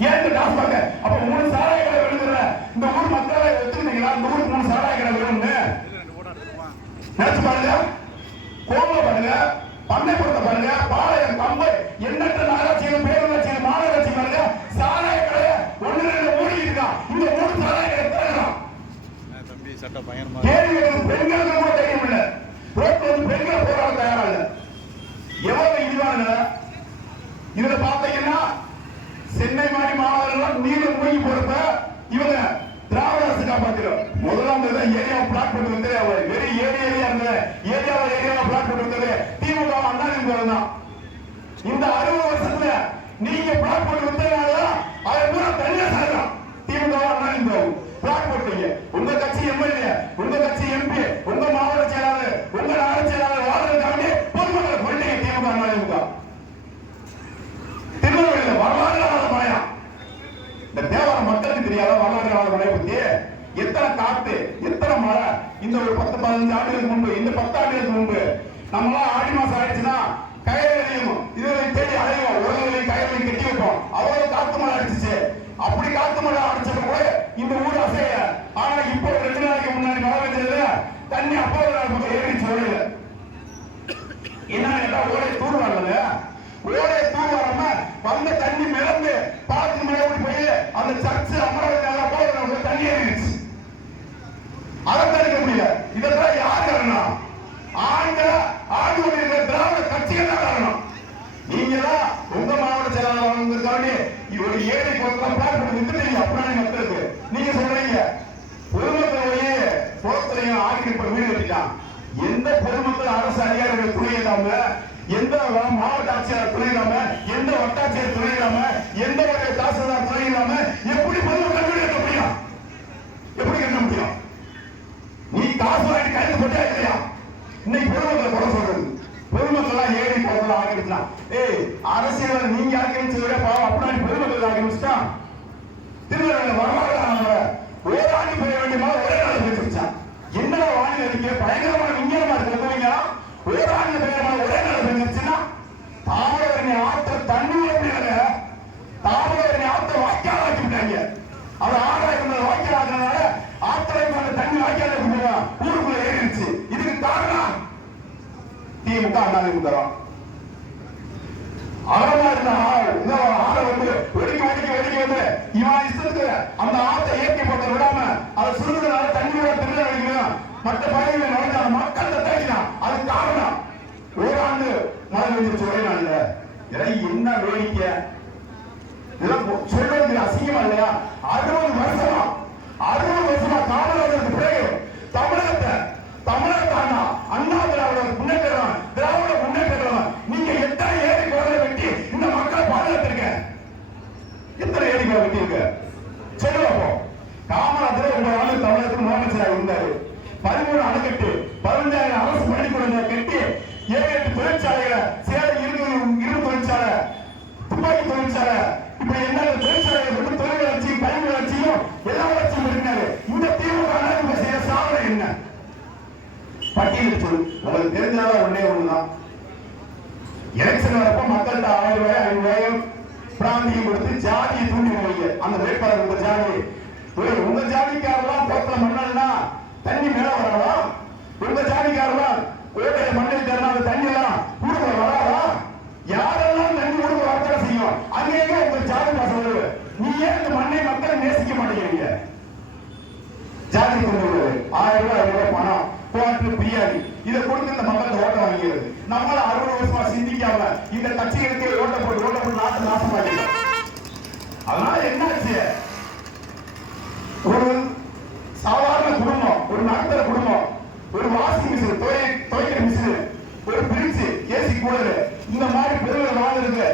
ஏன் இந்த டாஸ்மாக் அப்ப 3 சாராய கடை எழுதுற இந்த ஊர் மக்களை ஒத்துக்கிட்டீங்களா? இந்த ஊருக்கு 3 சாராய கடை வேணும்னு நினைச்சு பாருங்க. கோம பாருங்க, பண்ணைப்புறத்தை பாருங்க, பாளையம், கம்பை, எண்ணற்ற நகராட்சிகள், பேரூராட்சிகள், மாநகராட்சி பாருங்க. சாராய கடை 1-2 மூடி இருக்கான். இந்த 3 சாராய கடை திறக்கலாம். கேள்வி பெண்களுக்கு கூட தைரியம் இல்லை. ரோட்ல வந்து பெண்கள் போராட தயாரா இல்லை. எவ்வளவு இழிவான நிலை. இதுல பாத்தீங்கன்னா சென்னை மாதிரி மாநகரம் நீர் மூழ்கி போறப்ப இவங்க திராவிட அரசு காப்பாத்திடும். முதலாம் பிளாட் போட்டு விட்டது திமுக அண்ணா திமுக தான். இந்த 60 வருஷத்துல நீங்க பிளாட் போட்டு விட்டதுனால அதை பூரா தனியா சாதனம் திமுக அண்ணா திமுக பிளாட் போட்டீங்க. உங்க கட்சி எம்எல்ஏ, உங்க கட்சி எம்பி, உங்க மாவட்ட செயலாளர், உங்க நகர செயலாளர் வாழ்றதுக்காண்டி பொதுமக்களை கொண்டீங்க திமுக அண்ணா திமுக. திருநெல்வேலியில வரலாறு மாயா இந்த தேவாரம் மக்களுக்கு தெரியாத வரலாறு மழை பத்தி எத்தனை காத்து எத்தனை மழை. இந்த ஒரு 10-15 ஆண்டுகளுக்கு முன்பு, இந்த 10 ஆண்டுகளுக்கு முன்பு நம்மளாம் ஆடி மாசம் ஆயிடுச்சுன்னா கயிறையும் இதுகளை தேடி அடைவோம், உலகங்களையும் கயிறையும் கட்டி வைப்போம். அவ்வளவு காத்து மழை அடிச்சிச்சு. அப்படி காத்து மழை அடிச்சப்ப கூட இந்த ஊர் அசைய. ஆனா இப்போ 2 நாளைக்கு முன்னாடி மழை பெஞ்சதுல தண்ணி அப்போ ஏறிச்சு ஓடையில. என்ன கேட்டா ஓடை தூர் வரல, ஓடை தூர் வராம வந்த தண்ணி மிளந்து பாத்து மேல போய் அந்த சர்ச்சு அமராவதி தண்ணி ஏறிடுச்சு. அதை தடுக்க முடியல. இதெல்லாம் யார் காரணம்? ஆண்டு திராவிட கட்சிகள் தான் காரணம். நீங்க தான் உங்க மாவட்ட செயலாளர் ஒரு ஏழை பிளாட் பண்ணி வித்துட்டீங்க அப்புறம் மக்களுக்கு. நீங்க சொல்றீங்க பொதுமக்களுடைய குளத்திலையும் ஆக்கிரமிப்பு வீடு கட்டிட்டான். எந்த பொதுமக்கள் அரசு அதிகாரிகள் துணை இல்லாம, எந்த மாவட்ட ஆட்சியாளர் துணை இல்லாம, எந்த வட்டாட்சியர் துணை இல்லாம, எந்த ஒரு தாசில்தார் துணை இல்லாம எப்படி பொதுமக்கள் வீடு கட்ட முடியும்? எப்படி கட்ட முடியும்? நீ காசு வாங்கி கைது போட்டா இல்லையா? இன்னைக்கு பொதுமக்களை குறை சொல்றது, பொதுமக்கள் ஏறி பொருள் ஆக்கிரமிச்சான். அரசியல் நீங்க ஆக்கிரமிச்சத விட பாவம் அப்படி பொதுமக்கள் ஆக்கிரமிச்சுட்டான். திருநெல்வேலியில் வரலாறு ஓராண்டு பெய்ய வேண்டிய மழை ஒரே நாள் பெய்ஞ்சிருச்சான். என்னடா வானிலை அறிக்கை பயங்கரமான விஞ்ஞானமா இருக்கு. ஓராண்டு பெய்ய மழை ஒரே நாள் பெய்ஞ்சிருச்சுன்னா தாமிரபரணி ஆற்ற தண்ணி அப்படிங்க, தாமிரபரணி ஆற்ற வாய்க்கால் ஆக்கி விட்டாங்க. அது ஆறாயிரம் வாய்க்கால் ஆக்குறதுனால ஆத்திரம் தண்ணி வாய்க்கால் ஊருக்குள்ள ஏறிடுச்சு. இதுக்கு காரணம் திமுக அண்ணா திமுக. அறமா இருந்த ஆளை வந்து வெடிக்க வந்து இவன் இஷ்டத்துக்கு அந்த ஆற்றை இயற்கை போட்ட விடாம அதை சுருங்குறதுனால தண்ணி விட திருட வைக்கணும். மற்ற பகுதிகளில் நுழைஞ்சால மக்கள் தேடினான். அது காரணம் ஓராண்டு மழை பெஞ்சிருச்சு ஒரே நாள்ல. இதெல்லாம் என்ன வேடிக்கை? இதெல்லாம் சொல்றதுக்கு அசிங்கமா இல்லையா? 60 வருஷமா காமராஜருக்கு பிறகு தமிழகத்தை அண்ணா திராவிட முன்னேற்றம், திராவிட முன்னேற்றம் நீங்க எத்தனை ஏரி குளங்களை வெட்டி இந்த மக்களை பாதுகாத்திருக்க? எத்தனை ஏரி குளம் வெட்டி இருக்க சொல்லுவோம். காமராஜர் உங்க ஆளு தமிழகத்தில் முதலமைச்சராக இருந்தாரு. 13 அணைக்கட்டு, 15,000 அரசு பள்ளிக்கூடங்களை கட்டி 7-8 தொழிற்சாலைகளை, சேலம் இரும்பு தொழிற்சாலை, துப்பாக்கி தொழிற்சாலை, இப்ப என்ன தொழிற்சாலைகள் வந்து தொழில் வளர்ச்சியும் கல்வி வளர்ச்சியும் எல்லா வளர்ச்சியும் இருக்காரு. இந்த திமுக செய்ய சாதனை என்ன? பட்டியல் சொல்லு. உங்களுக்கு தெரிஞ்சாலும் ஒன்னே ஒண்ணுதான். எலெக்ஷன் வரப்ப மக்கள்கிட்ட 1000 ரூபாய் 500 ரூபாயும் பிராந்தியம் கொடுத்து ஜாதியை தூண்டி போவீங்க. அந்த வேட்பாளர் உங்க ஜாதி, உங்க ஜாதிக்காரெல்லாம் போக்கல மண்ணா தண்ணி மேல வராதா? உங்க ஜாதிக்காரெல்லாம் கோட்டையை மண்ணில் தரணும் அந்த தண்ணி எல்லாம் ஊருக்குள்ள வராதா? யாரெல்லாம் தண்ணி ஊருக்கு வரத்தா செய்யும்? அங்கேயே உங்க ஜாதி பாசம் வருது. நீ ஏன் இந்த மண்ணை மக்களை நேசிக்க மாட்டேங்கிறீங்க? ஜாதி கொண்டு 1000 ரூபாய் 500 ரூபாய் பணம் போட்டு பிரியாணி இதை கொடுத்து இந்த மக்கள் ஓட்ட வாங்கிறது. நம்மள 60 வருஷமா சிந்திக்காம இந்த கட்சிகளுக்கு ஓட்ட போட்டு நாட்டு நாசமாக்கிடும். அதனால என்னாச்சு? ஒரு சாதாரண குடும்பம், ஒரு நடுத்தர குடும்பம், ஒரு வாஷிங் மிஷின், துவைக்கிற மிஷின், ஒரு பிரிட்ஜ், ஏசி கூலர், இந்த மாதிரி பெருமைகள் வாழ்ந்துருக்கு.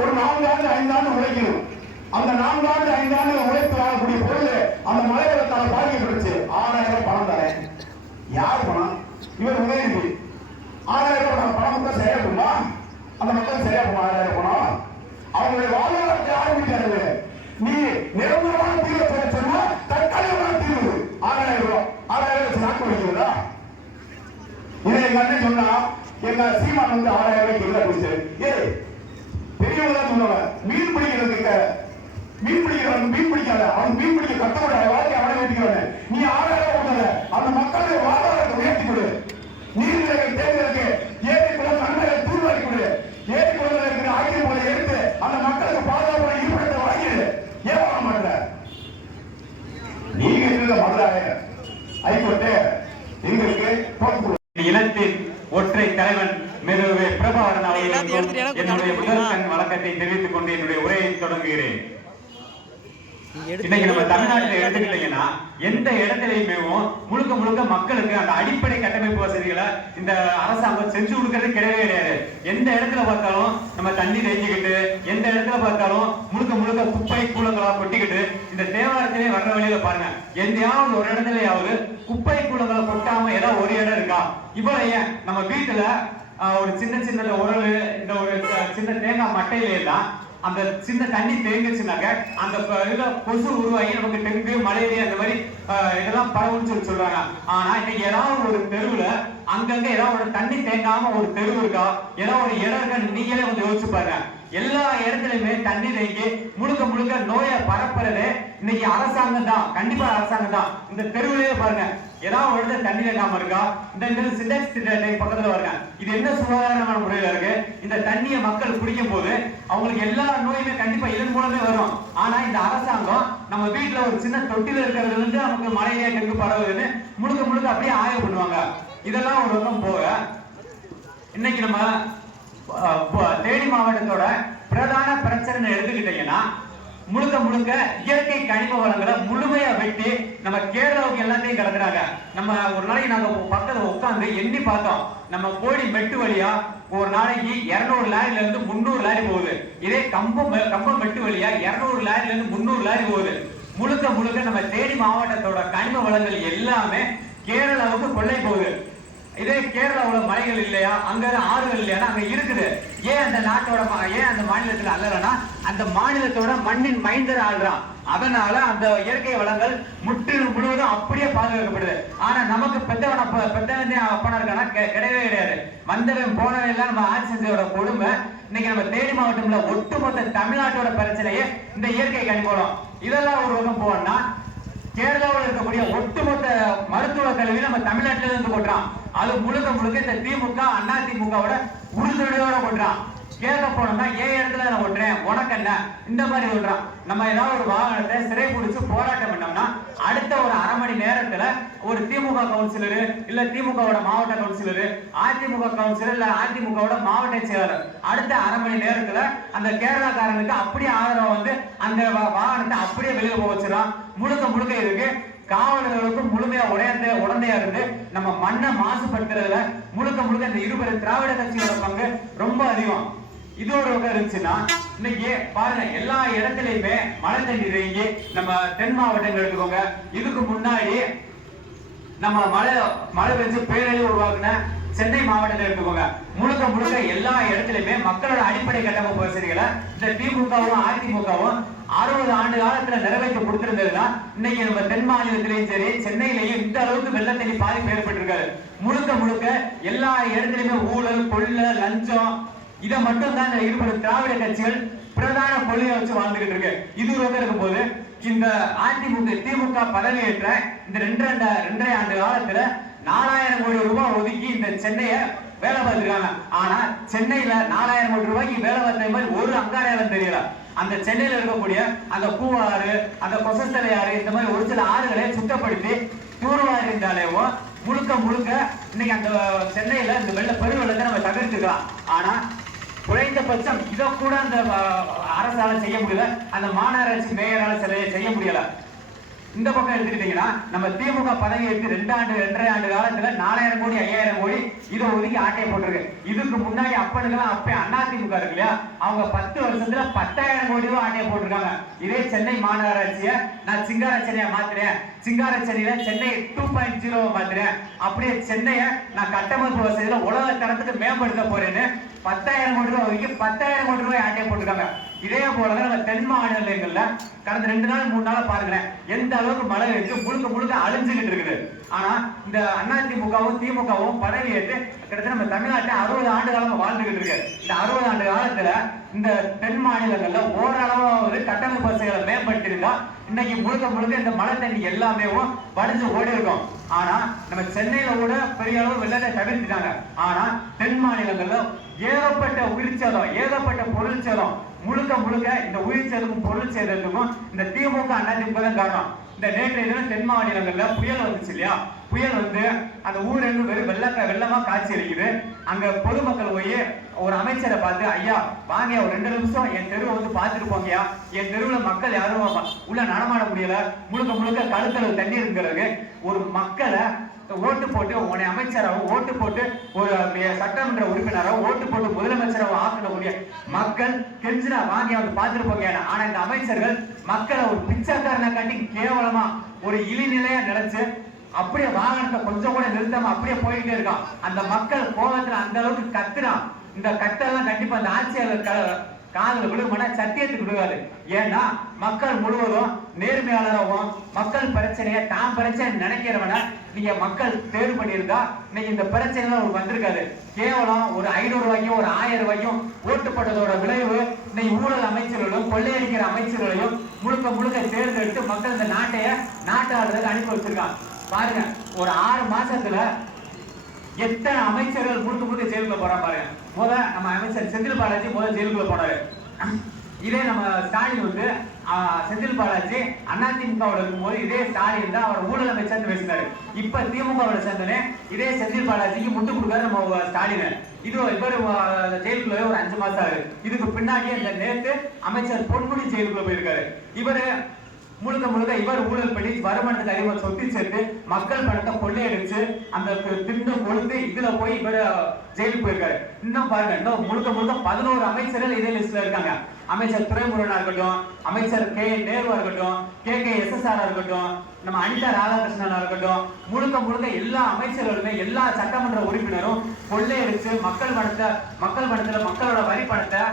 ஒரு 4 ஆண்டு 5 ஆண்டு உழைக்கணும். அந்த 4 ஆண்டு 5 ஆண்டு உழைத்து வாழக்கூடிய பொருள் அந்த மழை வெள்ளத்தால் பாதிக்கப்பட்டுச்சு. 6000 பணம் தரேன். யார் பணம்? இவர் உதயநிதி. 6000 பணம் தான் சரியா போமா? அந்த மக்கள் சரியா போமா? 6000 பணம் அவங்களுடைய வாழ்வாதாரத்தை ஆரம்பிக்கிறது. நீ நிரந்தரமான தீர்வு சொல்ல சொன்னா தற்காலிகமான தீர்வு 6000 ரூபாய் 6000 வச்சு நாக்கு வைக்கிறதா? இதை எங்க அண்ணன் சொன்னா எங்க சீமான் வந்து 6000 ரூபாய்க்கு இல்ல போச்சு. பெரியவங்க தான் சொல்லுவாங்க மீன் பிடிக்கிறதுக்கு, மீன் பிடிக்காத அவன் மீன் பிடிக்க கட்டப்பட வாழ்க்கை அவனை வெட்டிக்கிறாங்க. நீ 6000 கொடுக்காத, அந்த மக்களுடைய வாழ்வாதாரத்தை உயர்த்தி கொடு. நீர்நிலைகள் தேர்தலுக்கு ஏரி குளம் நன்மைகளை தூர்வாரி கொடு. ஏரி குளங்கள் இருக்கிற ஆக்கிரமிப்புகளை எடுத்து அந்த மக்களுக்கு பாதுகாப்பான இருப்பிடத்தை வாங்கிடு. ஏன் வாங்க மாட்டேற? நீங்க இருந்த மதுராக ஹைகோர்ட்டு எங்களுக்கு இனத்தின் ஒற்றை தலைவன் மெதுவே பிரபாகரன் அவர்களுக்கும் என்னுடைய முதல் கண் வழக்கத்தை தெரிவித்துக் கொண்டு என்னுடைய உரையை தொடங்குகிறேன். இன்னைக்கு நம்ம தமிழ்நாட்டில் எடுத்துக்கிட்டீங்கன்னா எந்த இடத்துலயுமே முழுக்க முழுக்க மக்களுக்கு அந்த அடிப்படை கட்டமைப்பு வசதிகளை இந்த அரசாங்கம் செஞ்சு கொடுக்கறது கிடையாது. எந்த இடத்துல பார்த்தாலும் நம்ம தண்ணி தேங்கிக்கிட்டு, எந்த இடத்துல பார்த்தாலும் முழுக்க முழுக்க குப்பை கூலங்களா கொட்டிக்கிட்டு, இந்த தேவாரத்திலே வர்ற வழியில பாருங்க, எந்தையாவது ஒரு இடத்துலயாவது குப்பை கூலங்களை கொட்டாம ஏதாவது ஒரு இடம் இருக்கா? இவ்வளவு ஏன் நம்ம வீட்டுல ஒரு சின்ன சின்ன உரல், இந்த ஒரு சின்ன தேங்காய் மட்டையில எல்லாம் அந்த சின்ன தண்ணி தேங்குச்சுனாக்க அந்த இதுல கொசு உருவாகி நமக்கு டெங்கு, மலேரியா அந்த மாதிரி இதெல்லாம் பரவுன்னு சொல்றாங்க. ஆனா இன்னைக்கு ஏதாவது ஒரு தெருவுல அங்கங்க ஏதாவது ஒரு தண்ணி தேங்காம ஒரு தெருவு இருக்கா? ஏதாவது ஒரு இடம் இருக்கா? நீங்களே வந்து யோசிச்சு பாருங்க. எல்லா இடத்துலயுமே தண்ணி தேங்கி முழுக்க முழுக்க நோயை பரப்புறது இன்னைக்கு அரசாங்கம் தான், கண்டிப்பா அரசாங்கம் தான். இந்த தெருவிலேயே பாருங்க, ஏதாவது ஒரு இடத்துல தண்ணி தேங்காம இருக்கா? இந்த சிண்டெக்ஸ் பக்கத்துல வருங்க, இது என்ன சுகாதாரமான முறையில இருக்கு? இந்த தண்ணியை மக்கள் குடிக்கும் போது அவங்களுக்கு எல்லா நோயுமே கண்டிப்பா இதன் மூலமே வரும். ஆனா இந்த அரசாங்கம் நம்ம வீட்டுல ஒரு சின்ன தொட்டில இருக்கிறதுல இருந்து நமக்கு மலேரியா, டெங்கு பரவுதுன்னு முழுக்க முழுக்க அப்படியே ஆய்வு பண்ணுவாங்க. இதெல்லாம் ஒரு பக்கம் போக, இன்னைக்கு நம்ம தேனி மாவட்டத்தோட பிரதான பிரச்சனை எடுத்துக்கிட்டீங்கன்னா முழுக்க முழுக்க இயற்கை கனிம வளங்களை முழுமையா வெட்டி நம்ம கேரளாவுக்கு எல்லாத்தையும் கடத்துறாங்க. நம்ம ஒரு நாளைக்கு நாங்க பக்கத்துல உட்காந்து எண்ணி பார்த்தோம், நம்ம கோடி மெட்டு வழியா ஒரு நாளைக்கு 200 லாரில இருந்து 300 லாரி போகுது. இதே கம்பம் மெட்டு வழியா 200 லாரில இருந்து 300 லாரி போகுது. முழுக்க முழுக்க நம்ம தேனி மாவட்டத்தோட கனிம வளங்கள் எல்லாமே கேரளாவுக்கு கொள்ளை போகுது. இதே கேரளாவோட மலைகள் இல்லையா, அங்க ஆறுகள் இல்லையா, அங்க இருக்குது. ஏன் அந்த நாட்டோட ஏன் அந்த மாநிலத்துல அல்லனா அந்த மாநிலத்தோட மண்ணின் மைந்தர் ஆள்றான். அதனால அந்த இயற்கை வளங்கள் முற்றிலும் முழுவதும் அப்படியே பாதுகாக்கப்படுது. ஆனா நமக்கு பெத்தவன் அப்பனா இருக்கானா? கிடையவே கிடையாது. வந்தவன் போனவன் எல்லாம் நம்ம ஆட்சி செஞ்சோட கொடுமை. இன்னைக்கு நம்ம தேனி மாவட்டம்ல ஒட்டுமொத்த தமிழ்நாட்டோட பிரச்சனையே இந்த இயற்கை கனிமவளம். இதெல்லாம் ஒரு பக்கம் போனா கேரளாவில் இருக்கக்கூடிய ஒட்டுமொத்த மருத்துவ கல்வி நம்ம தமிழ்நாட்டில இருந்து கொட்டுறான். அது முழுக்க முழுக்க இந்த திமுக, அண்ணா திமுகவோட உறுதுணையோட கொட்டுறான். கேட்க போனோம்னா ஏன் இடத்துல நான் கொட்டுறேன், உனக்கு என்ன, இந்த மாதிரி சொல்றான். நம்ம ஏதாவது ஒரு வாகனத்தை சிறை பிடிச்சு போராட்டம் பண்ணோம்னா அடுத்த ஒரு அரை மணி நேரத்துல ஒரு திமுக கவுன்சிலரு, இல்ல திமுகவோட மாவட்ட கவுன்சிலரு, அதிமுக கவுன்சிலர், இல்ல அதிமுகவோட மாவட்ட செயலாளர் அடுத்த அரை மணி நேரத்துல அந்த கேரளாக்காரனுக்கு அப்படியே ஆதரவு வந்து அந்த வாகனத்தை அப்படியே வெளியே போக வச்சிடறான். முழுக்க முழுக்க இருக்கு காவலர்களுக்கும் முழுமையா உடந்தையா இருந்து நம்ம மண்ணை மாசுபடுத்துறதுல முழுக்க முழுக்க இந்த இருபெரும் திராவிட கட்சியோட பங்கு ரொம்ப அதிகம். இது ஒரு வகை இருந்துச்சுன்னா இன்னைக்கு பாருங்க, எல்லா இடத்துலயுமே மழை தண்ணி தேங்கி நம்ம தென் மாவட்டங்கள் எடுத்துக்கோங்க. இதுக்கு முன்னாடி நம்ம மழை பெஞ்சு பேரழிவு உருவாக்குன சென்னை மாவட்டத்தை எடுத்துக்கோங்க. முழுக்க முழுக்க எல்லா இடத்துலயுமே மக்களோட அடிப்படை கட்டமைப்பு வசதிகளை இந்த திமுகவும் அதிமுகவும் 60 ஆண்டு காலத்துல நிறைவேற்றி கொடுத்திருந்ததுன்னா இன்னைக்கு நம்ம தென் மாநிலத்திலையும் சரி, சென்னையிலையும் இந்த அளவுக்கு வெள்ள தண்ணி பாதிப்பு ஏற்பட்டிருக்காரு. முழுக்க முழுக்க எல்லா இடத்துலயுமே ஊழல், கொள்ளை, லஞ்சம், இதை மட்டும் தான் இந்த இருபது திராவிட கட்சிகள் பிரதான கொள்கையை வச்சு வாழ்ந்துகிட்டு இருக்கு. இது ஒரு இருக்கும் போது இந்த திமுக பதவியேற்ற இந்த 2.5 ஆண்டு காலத்துல 4000 கோடி ரூபாய் ஒதுக்கி இந்த சென்னையை வேலை பார்த்துருக்காங்க. ஆனா சென்னையில 4000 கோடி ரூபாய்க்கு வேலை பார்த்த மாதிரி ஒரு அங்காரம் தெரியல. அந்த சென்னையில இருக்கக்கூடிய அந்த பூவாறு, அந்த கொசஸ்தலை ஆறு, இந்த மாதிரி ஒரு சில ஆறுகளை சுத்தப்படுத்தி தூர்வாரி இருந்தாலேவோ முழுக்க முழுக்க இன்னைக்கு அந்த சென்னையில இந்த பெருவெள்ளத்தை நம்ம தவிர்த்துக்கலாம். ஆனா குறைந்தபட்சம் இதை கூட அந்த அரசால செய்ய முடியல, அந்த மாநகராட்சி மேயரால செய்ய முடியல. இந்த பக்கம் எடுத்துக்கிட்டீங்கன்னா நம்ம திமுக பதவி எடுத்து 2.5 ஆண்டு காலத்துல 4000 கோடி 5000 கோடி இதை ஒதுக்கி ஆட்டையை போட்டிருக்கு. இதுக்கு முன்னாடி அப்பனுக்கெல்லாம் அப்ப அண்ணா திமுக இருக்கு இல்லையா, அவங்க 10 வருஷத்துல 10,000 கோடி ரூபாய் ஆட்டையை போட்டிருக்காங்க. இதே சென்னை மாநகராட்சியை நான் சிங்கார சென்னையை மாத்துறேன், சிங்கார சென்னையில சென்னை 2.0 மாத்துறேன், அப்படியே சென்னையை நான் கட்டமைப்பு வசதியில உலக தரத்துக்கு மேம்படுத்த போறேன்னு 10,000 கோடி ரூபாய் ஒதுக்கி 10,000 கோடி ரூபாய் ஆட்டையை போட்டிருக்காங்க. இதே போலதான் நம்ம தென் மாநிலங்கள்ல கடந்த 2 நாள் 3 நாள் பாருங்களேன் எந்த அளவுக்கு மழை இருக்கு, முழுக்க முழுக்க அழிஞ்சுக்கிட்டு இருக்குது. ஆனா இந்த அதிமுகவும் திமுகவும் பதவி ஏற்று கிட்டத்தட்ட நம்ம தமிழ்நாட்டை 60 ஆண்டு காலமா வாழ்ந்துகிட்டு இருக்கு. இந்த 60 ஆண்டு காலத்துல இந்த தென் மாநிலங்கள்ல ஓரளவு கட்டமைப்பு வசதிகளை மேம்படுத்தி இருந்தா இன்னைக்கு முழுக்க முழுக்க இந்த மழை தண்ணி எல்லாமே வடிஞ்சு ஓடி இருக்கும். ஆனா நம்ம சென்னையில கூட பெரிய அளவு வெள்ளத்தை தவிர்த்துட்டாங்க. ஆனா தென் மாநிலங்கள்ல ஏகப்பட்ட உயிர் சேதம், ஏகப்பட்ட பொருள் சேதம். முழுக்க முழுக்க இந்த உயிர் சேதமும் பொருள் சேதத்துக்கும் இந்த திமுக அதிமுக தான் காரணம். இந்த நேற்றைய தினம் தென் மாநிலங்கள்ல புயல் வந்துச்சு இல்லையா, புயல் வந்து அந்த ஊர் எங்கும் வெறும் வெள்ளமா காட்சி அளிக்குது. அங்க பொதுமக்கள் போய் ஒரு அமைச்சரை பார்த்து, ஐயா வாங்க ஒரு 2 நிமிஷம் என் தெருவை வந்து பார்த்துட்டு போங்கயா, என் தெருவுல மக்கள் யாரும் உள்ள நடமாட முடியல, முழுக்க கழுத்தளவு தண்ணி இருக்கிறது, ஒரு மக்களை ஓட்டு போட்டு உன்னை அமைச்சராகவும் ஓட்டு போட்டு ஒரு சட்டமன்ற உறுப்பினராகவும் ஓட்டு போட்டு முதலமைச்சராகவும் ஆக்கக்கூடிய மக்கள் கெஞ்சினா வாங்கி வந்து பார்த்துட்டு போங்க. ஆனா இந்த அமைச்சர்கள் மக்களை ஒரு பிச்சைக்காரனை காட்டி கேவலமா ஒரு இழிநிலையா நினைச்சு அப்படியே வாகனத்தை கொஞ்சம் கூட நிறுத்தாம அப்படியே போயிட்டே இருக்கான். அந்த மக்கள் கோபத்துல அந்த அளவுக்கு கத்துறான். இந்த கட்டெல்லாம் கண்டிப்பா அந்த ஆட்சியாளர் காதல விழுமனா சத்தியத்துக்கு விடுவாரு. ஏன்னா மக்கள் முழுவதும் நேர்மையாளராகவும் மக்கள் பிரச்சனையை தான் பிரச்சனை நினைக்கிறவன நீங்க மக்கள் தேர்வு பண்ணியிருந்தா இன்னைக்கு இந்த பிரச்சனை வந்திருக்காது. கேவலம் ஒரு 500 ரூபாய்க்கும் ஒரு 1000 ரூபாய்க்கும் ஓட்டுப்பட்டதோட விளைவு இன்னைக்கு ஊழல் அமைச்சர்களையும் கொள்ளையடிக்கிற அமைச்சர்களையும் முழுக்க தேர்ந்தெடுத்து மக்கள் இந்த நாட்டாளர்களுக்கு அனுப்பி வச்சிருக்கான். பாருங்க ஒரு 6 மாசத்துல எத்தனை அமைச்சர்கள் முழுக்க ஜெயிலுக்குள்ள போறான் பாருங்க. நம்ம அமைச்சர் செந்தில் பாலாஜி ஜெயிலுக்குள்ள போனாரு. இதே நம்ம ஸ்டாலின் வந்து செந்தில் பாலாஜி அதிமுகவோட இருக்கும்போது இதே ஸ்டாலின் தான் அவர் ஊழல் அமைச்சர் பேசினாரு. இப்ப திமுகவோட சேர்ந்தனே இதே செந்தில் பாலாஜிக்கு முட்டு கொடுக்காரு நம்ம ஸ்டாலின். இது இவர் ஜெயிலுக்குள்ள ஒரு 5 மாசம் ஆகுது. இதுக்கு பின்னாடியே இந்த நேத்து அமைச்சர் பொன்முடி ஜெயிலுக்குள்ள போயிருக்காரு. இவரு முழுக்க இவர் ஊழல் பண்ணி வருமானத்துக்கு அதிகமாக சொத்து சேர்த்து மக்கள் பணத்தை கொள்ளையடிச்சு அந்த திட்டம் கொடுத்து இதுல போய் இவர் ஜெயிலுக்கு போயிருக்காரு. இன்னும் பாருங்க, இன்னும் முழுக்க 11 அமைச்சர்கள் இதே லிஸ்ட்ல இருக்காங்க. அமைச்சர் துரைமுருகனா இருக்கட்டும், அமைச்சர் நேருவா இருக்கட்டும், SSR இருக்கட்டும், நம்ம அனிதா ராதாகிருஷ்ணனா இருக்கட்டும், முழுக்க எல்லா அமைச்சர்களுமே எல்லா சட்டமன்ற உறுப்பினரும் கொள்ளையடிச்சு மக்கள் பணத்துல மக்களோட வரி பணத்தை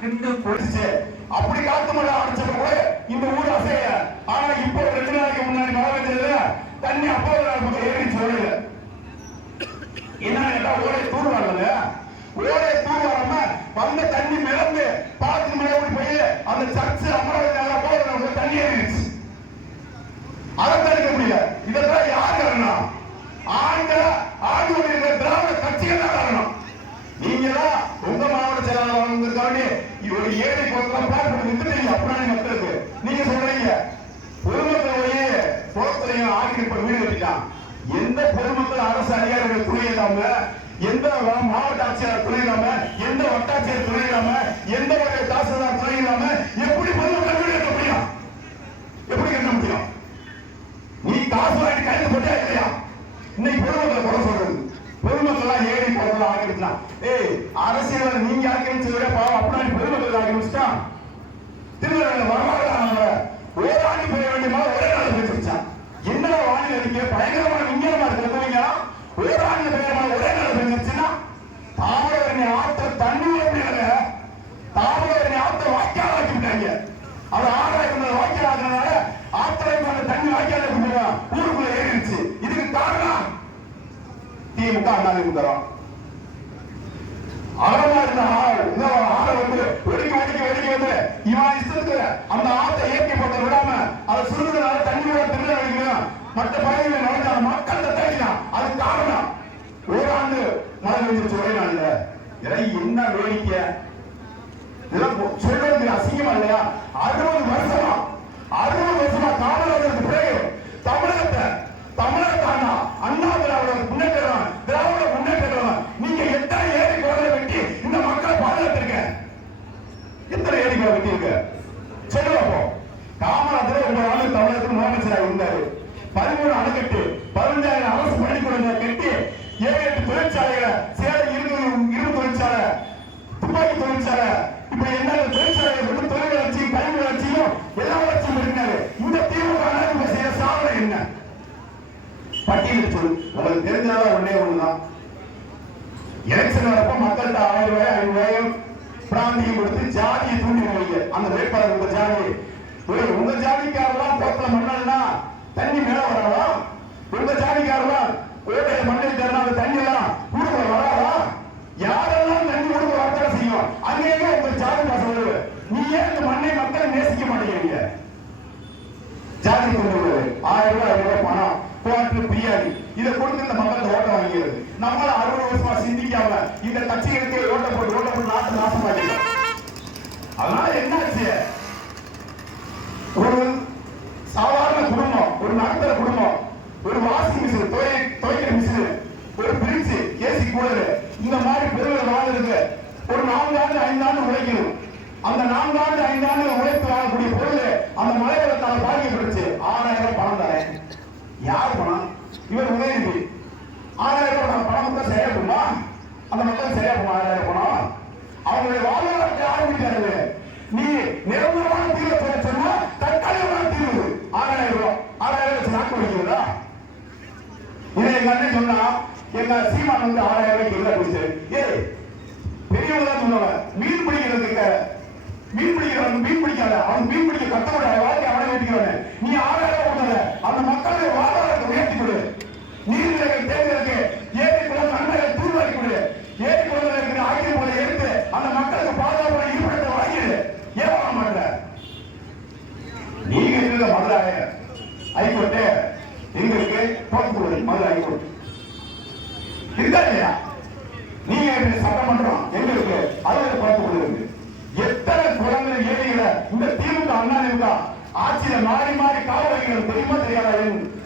திண்டு பொறிச்சு அப்படி காத்து மழை அடிச்சப்ப கூட இந்த ஊர் அசைய. ஆனா இப்போ 2 நாளைக்கு முன்னாடி மழை பெஞ்சதுல தண்ணி 50 நாள் பக்கம் ஏறி சொல்லல. என்ன ஓடை தூர் வரல, ஓடை தூர் வராம வந்த தண்ணி மிளந்து பாத்து மழை ஓடி போய் அந்த சர்ச்சு அமராவதி போற தண்ணி ஏறிடுச்சு. அதை தடுக்க முடியல. இதெல்லாம் யார் காரணம்? ஆண்டு திராவிட கட்சிகள் தான் காரணம். நீங்க தான் உங்க மாவட்ட செயலாளர் வந்திருக்காண்டி ஒரு ஏழை குளத்துல பிளான் பண்ணி வித்துட்டீங்க. அப்படின்னா மக்களுக்கு நீங்க சொல்றீங்க பொதுமக்களுடைய குளத்திலையும் ஆக்கிரமிப்பு வீடு கட்டிட்டான். எந்த பொதுமக்கள் அரசு அதிகாரிகள் துணை இல்லாம, எந்த மாவட்ட ஆட்சியாளர் துணை இல்லாம, எந்த வட்டாட்சியர் துணை இல்லாம, எந்த வகை தாசில்தார் துணை இல்லாம எப்படி பொதுமக்கள் வீடு கட்ட முடியும்? எப்படி கட்ட முடியும்? நீ காசு வாங்கி கைது போட்டா இல்லையா? இன்னைக்கு பொதுமக்களை குறை சொல்றது, பொதுமக்கள் ஏழை குளத்துல ஆக்கிரமிச்சான். அரசியல் நீங்க ஆக்கிரமிச்சத பாவம் அப்படி பொதுமக்கள் ஆக்கிரமிச்சுட்டான். திருநெல்வேலியில் வரலாறு ஓராண்டி போய வேண்டிய மாதிரி ஒரே நாள் பெஞ்சிருச்சான். என்ன வானிலை அறிக்கை பயங்கரமான விஞ்ஞானமா இருக்கிறீங்க. ஓராண்டி பெய்யமான ஒரே நாள் பெஞ்சிருச்சுன்னா தாமிரபரணி ஆற்ற தண்ணி அப்படிங்க, தாமிரபரணி ஆற்ற வாய்க்கால் ஆக்கி விட்டாங்க. அது ஆறாயிரம் வாய்க்கால் ஆக்குறதுனால ஆத்திரம் தண்ணி வாய்க்கால் ஊருக்குள்ள ஏறிடுச்சு. இதுக்கு காரணம் திமுக அதிமுக. அறமா இருந்த ஆளை வந்து வெடிக்க வந்து இவன் இஷ்டத்துக்கு அந்த ஆற்றை இயற்கை போட்ட விடாம அதை சுருங்குறதுனால தண்ணி விட திருவிழா வைக்கணும். மற்ற பகுதிகளில் நுழைஞ்சால மக்கள் தேடினான். அது காரணம் ஓராண்டு மழை பெஞ்சிருச்சு ஒரே நாள்ல. இதெல்லாம் என்ன வேடிக்கை? இதெல்லாம் சொல்றதுக்கு அசிங்கமா இல்லையா? 60 வருஷமா காமராஜருக்கு பிறகு தமிழகத்தை அண்ணா திராவிட முன்னேற்றம் நீங்க எத்தனை ஏரி குளங்களை வெட்டி இந்த மக்களை பாதுகாத்திருக்க? எத்தனை ஏரி குளம் வெட்டி இருக்க சொல்லுவாப்போ. காமராஜர் 9 ஆண்டு தமிழகத்துக்கு முதலமைச்சராக இருந்தாரு. 13 அணைக்கட்டு, 15,000 அரசு பள்ளிக்கூடங்களை கட்டி 7-8 தொழிற்சாலைகளை, சேலம் 20 தொழிற்சாலை, துப்பாக்கி தொழிற்சாலை, இப்ப என்ன தொழிற்சாலைகள் வந்து தொழில் வளர்ச்சியும் கல்வி வளர்ச்சியும் எல்லா வளர்ச்சியும் இருக்காரு. இந்த திமுக செய்ய சாதனை என்ன? பட்டியல் சொல்லு. உங்களுக்கு தெரிஞ்சதா ஒன்னே ஒண்ணுதான். எலெக்ஷன் வரப்ப மக்கள்கிட்ட 1000 ரூபாய் 500 ரூபாயும் பிராந்தியம் கொடுத்து ஜாதியை தூண்டி வைங்க. அந்த வேட்பாளர் உங்க ஜாதி, உங்க ஜாதிக்காரெல்லாம் போக்கல மண்ணா தண்ணி மேல வராதா? உங்க ஜாதிக்காரெல்லாம் கோட்டையை மண்ணில் தரணும் அந்த தண்ணி எல்லாம் ஊருக்குள்ள வராதா? யாரெல்லாம் தண்ணி ஊருக்கு வரத்தா செய்யும்? அங்கேயே உங்க ஜாதி பாசம் வருது. நீ ஏன் இந்த மண்ணை மக்களை நேசிக்க மாட்டேங்கிறீங்க? ஜாதி கொண்டு 1000 ரூபாய் 500 ரூபாய் பணம் கோட்டு பிரியாணி இதை கொடுத்து இந்த மக்கள் ஓட்ட வாங்கிறது. நம்மள 60 வருஷமா சிந்திக்காம இந்த கட்சிகளுக்கு ஓட்ட போட்டு நாட்டு நாசமாக்கி. அதனால என்னாச்சு? ஒரு சாதாரண குடும்பம், ஒரு நடுத்தர குடும்பம், ஒரு வாஷிங் மிஷின் இந்த மாதிரி பெருமைகள் வாழ்றதுக்கு ஒரு 4 ஆண்டு 5 ஆண்டு உழைக்கணும். அந்த 4 ஆண்டு 5 ஆண்டு உழைத்து வாழக்கூடிய பொருள் அந்த மழை வெள்ளத்தால் பாதிக்கப்பட்டுச்சு. 6000 பணம் தரேன். யார் பணம்? இவர் உதயநிதி. 6000 பணம் தான் சரியா போமா? அந்த மக்கள் சரியா போமா? 6000 பணம் அவங்களுடைய வாழ்வாதாரத்தை ஆரம்பிக்கிறது. நீ நிரந்தரமான தீர்வு சொல்ல சொன்னா தற்காலிகமான தீர்வு 6000 வச்சு நாக்கு வைக்கிறதா? இதை எங்க அண்ணன் சொன்னா எங்க சீமான் வந்து 6000 இல்ல போச்சு. ஏய் பெரியவங்க தான் சொல்லுவாங்க, மீன் பிடிக்கிறதுக்கு மீன் பிடிக்காத அவன் மீன் பிடிக்க கத்தோட வாழ்க்கை அவனை வேண்டிக்கிறவன். நீ 6000 கொடுத்தத அந்த மக்களுடைய வாழ்வாதாரத்தை உயர்த்தி கொடு. நீர்நிலைகள் தேர்ந்தெடுக்கு ஏரி குளம் நன்மைகள் தூர்வாரி கொடு. ஏரி குளத்தில் இருக்கிற ஆக்கிரம் போல எடுத்து அந்த மக்களுக்கு பாதுகாப்பான இருப்பிடத்தை வாங்கிடு. ஏன் வாங்க மாட்ட? நீங்க இருந்த மதுரை ஹைகோர்ட்டு எங்க இருக்கு? தோற்றுக்குள்ள மதுரை ஹைகோர்ட் இருக்கா இல்லையா? நீங்க சட்டமன்றம் எங்க இருக்கு? அது தோற்றுக்குள்ள இருக்கு. எத்தனை குளங்கள் ஏரிகளை இந்த திமுக அண்ணா ஆட்சியில மாறி மாறி காவல்கள் தெரியுமா தெரியாதா?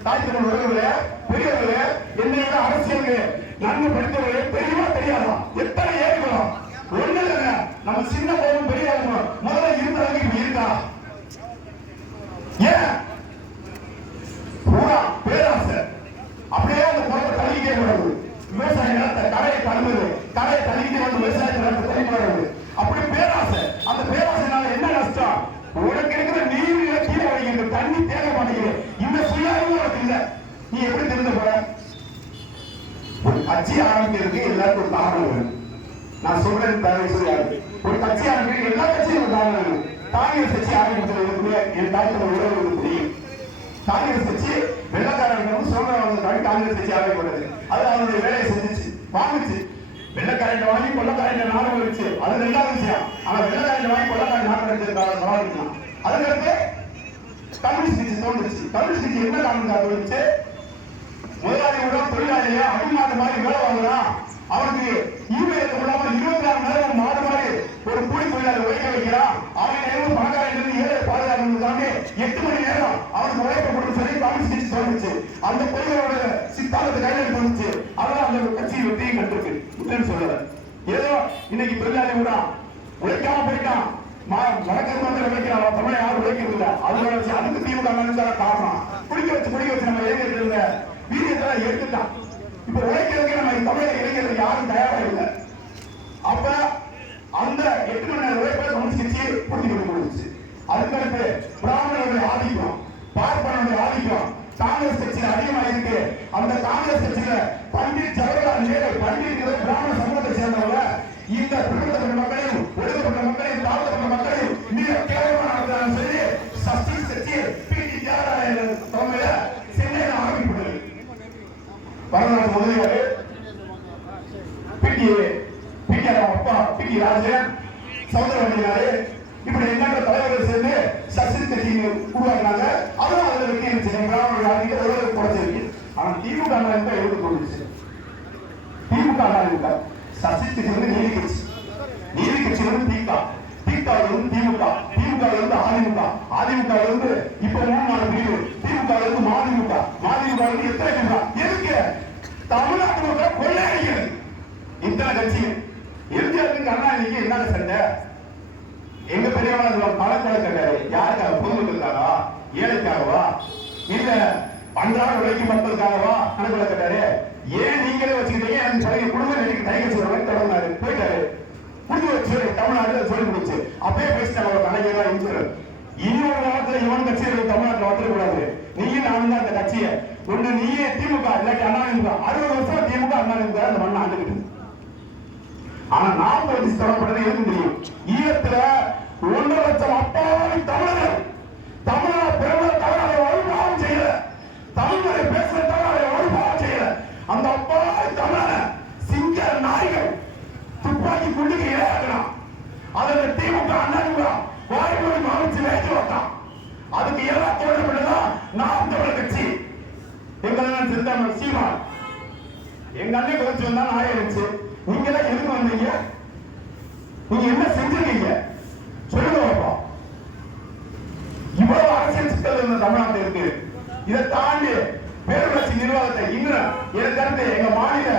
தாய் தமிழ் உறவுகளே, பெரியவர்களே, என்னை விட அரசியலுக்கு நன்மை படித்தவர்களே தெரியுமா தெரியாதா? எத்தனை ஏரிகளும் ஒண்ணு இல்லைங்க. நம்ம சின்ன போதும் பெரிய முதல்ல இருந்தவங்க இப்ப இருக்கா? ஏன் பூரா பேராசை அப்படியே அந்த குளத்தை தள்ளிக்கிட்டே வருது. விவசாய நிலத்தை கரையை தள்ளுது, கரையை தள்ளிக்கிட்டே வந்து விவசாய நிலத்தை தள்ளி வருது. அப்படி பேராசை. அந்த பேராசைனால என்ன நஷ்டம்? உனக்கு இருக்கிற நீர்ல கீழே வடிக்கிறது, தண்ணி தேங்க மாட்டேங்குது. இந்த சுயாவும் உனக்கு இல்ல. நீ எப்படி தெரிந்து போற? ஒரு கட்சி ஆரம்பிக்கிறதுக்கு எல்லாருக்கும் ஒரு காரணம் வேணும். நான் சொல்றேன் தயவு செய்யாது. ஒரு கட்சி ஆரம்பிக்க எல்லா கட்சியும் ஒரு காரணம் வேணும். காங்கிரஸ் கட்சி ஆரம்பிக்கிறது என் தாய்க்கு உறவு தெரியும். காங்கிரஸ் கட்சி வெள்ளக்காரன் சொல்றவங்க காங்கிரஸ் கட்சி ஆரம்பிக்கிறது. அது அவருடைய வேலையை செஞ்சிச்சு, வாங்கிச்சு. வெள்ளக்காரன் வாங்கி கொள்ளக்காரன் நாடு வந்துச்சு, அது ரெண்டாவது விஷயம். ஆனா வெள்ளக்காரன் வாங்கி கொள்ளக்காரன் நாடு எடுத்திருக்காங்க சவாலிக்கலாம். அதுக்கடுத்து கம்யூனிஸ்ட் கட்சி தோன்றுச்சு. கம்யூனிஸ்ட் கட்சி என்ன காரணம் தோணுச்சு? முதலாளியோட தொழிலாளியா அடிமாடு மாதிரி வேலை வாங்கலாம், அவனுக்கு ஈவேல இல்லாம 24 மணி நேரம் மாடு மாதிரி ஒரு கூலி தொழிலாளி உழைக்க வைக்கிறான். அவன் நேரம் பணக்காரன் ஏழை பாதுகாப்பு 8 மணி நேரம் அவனுக்கு உழைக்க கொடுத்து சொல்லி கம்யூனிஸ்ட் கட்சி தோணுச்சு. அந்த கொள்கையோட சித்தாந்தத்தை கையில் தோணுச்சு. அதான் அந்த கட்சி வெற்றியும் கண்டிருக்கு. இல்லைன்னு சொல்லல. ஏதோ இன்னைக்கு தொழிலாளி கூட உழைக்காம போயிட்டான், வடக்கு வந்து உழைக்கிறான், தமிழை யாரும் உழைக்கிறது இல்லை. அதுக்கு திமுக காரணம். குடிக்க வச்சு நம்ம இளைஞர்கள் இருந்த வீரியத்தெல்லாம் எடுத்துட்டான். இப்ப உழைக்கிறதுக்கு நம்ம தமிழக இளைஞர்கள் யாரும் தயாரா இல்லை. அப்ப அந்த 8 மணி நேரம் உழைப்பை கம்யூனிஸ்ட் கட்சி பூர்த்தி பண்ணி கொடுத்துச்சு. அதுக்கடுத்து பிராமணர்களுடைய ஆதிக்கம், பார்ப்பனுடைய ஆதிக்கம் காங்கிரஸ் கட்சியில அதிகமா இருக்கு. அந்த காங்கிரஸ் கட்சியில பண்டிட் ஜவஹர்லால் நேரு, பண்டிட் பிராமண சமூகத்தை சேர்ந்தவங்க இந்த பிற்படுத்தப்பட்ட மக்களையும் ஒடுக்கப்பட்ட மக்களையும் தாழ்த்தப்பட்ட மக்களையும் மிக கேவலமா நடத்துறாங்க சொல்லி சஸ்டிஸ் கட்சி பி.டி. தியாகராயர் தலைமையில சென்னையில ஆரம்பிக்கப்பட்டது. வரலாற்று முதலியாரு பி.டி. அப்பா பி.டி. ராஜன், சௌந்தரவண்டியாரு, இப்படி எண்ணற்ற தலைவர்கள் சேர்ந்து சஸ்டிஸ் கட்சி உருவாக்குனாங்க. அதுவும் அதுல வெற்றி இருந்துச்சு. பிராமணர்கள் ஆதிக்க உலக குறைச்சிருக்கு. ஆனா திமுக எழுதி கொண்டுச்சு. திமுக சஸ்டிஸ் கட்சி வந்து நீதி கட்சி, நீதி கட்சி வந்து திமுக, திமுக வந்து திமுக, திமுக வந்து அதிமுக, அதிமுக வந்து இப்ப 3-4 பிரிவு, திமுக வந்து மதிமுக, மதிமுக வந்து எத்தனை திமுக? எதுக்கு? தமிழ்நாட்டு மக்களை கொள்ளையடிக்கிறது. இத்தனை கட்சி எம்ஜிஆருக்கு அண்ணா இன்னைக்கு என்ன சண்டை? எங்க பெரியவங்க பணக்கொலை கட்டாரு. யாருக்காக? பொதுமக்களுக்காகவா? ஏழைக்காகவா? இல்ல அன்றாட உழைக்கும் மக்களுக்காகவா கணக்குல கட்டாரு? ஏன் நீங்களே வச்சுக்கிட்டீங்க? எனக்கு சொல்லுங்க. குடும்பம் எனக்கு கை கட்சி தொடர்ந்தாரு, போயிட்டாரு. புரிஞ்சு வச்சு தமிழ்நாடு சொல்லி முடிச்சு அப்பயே பேசிட்டாங்க. கணக்கு இன்சூரன்ஸ் இன்னொரு காலத்துல இவன் கட்சிகள் தமிழ்நாட்டில் வந்துடக்கூடாது. நீயும் நானும் தான் அந்த கட்சியை ஒண்ணு நீயே திமுக இல்லாட்டி அண்ணா 60 வருஷம் திமுக அண்ணா அந்த மண்ணை ஆண்டுகிட்டு. ஆனா 40 வருஷம் தொடரப்பட்டது எதுவும் தெரியும். ஈழத்துல 1.5 லட்சம் அப்பாவி தமிழர்கள் தமிழக பெருமை தவறாக ஒரு பாவம் செய்யல, தமிழ்மொழி பேசுற தவறாக ஒரு பாவம் செய்யல. அந்த அப்பாவி தமிழக சிங்க நாய்கள் துப்பாக்கி குண்டுக்கு இரையாக்கலாம். அதுல திமுக அண்ணா வாய்மொழி அமைச்சு வேச்சு வைத்தான். அதுக்கு எல்லாம் தோன்றப்பட்டதான் நாம் தமிழர் கட்சி. எங்க சிந்தாம சீமான் எங்க அண்ணன் குறைச்சு வந்தா நாய் இருந்துச்சு. நீங்க எல்லாம் எதுக்கு வந்தீங்க? நீங்க என்ன செஞ்சிருக்கீங்க சொல்லுங்க பாப்பா. இவ்வளவு அரசியல் சிக்கல் இந்த தமிழ்நாட்டில் இருக்கு. இதை தாண்டி பேரூராட்சி நிர்வாகத்தை இன்னும் எனக்கு எங்க மாநில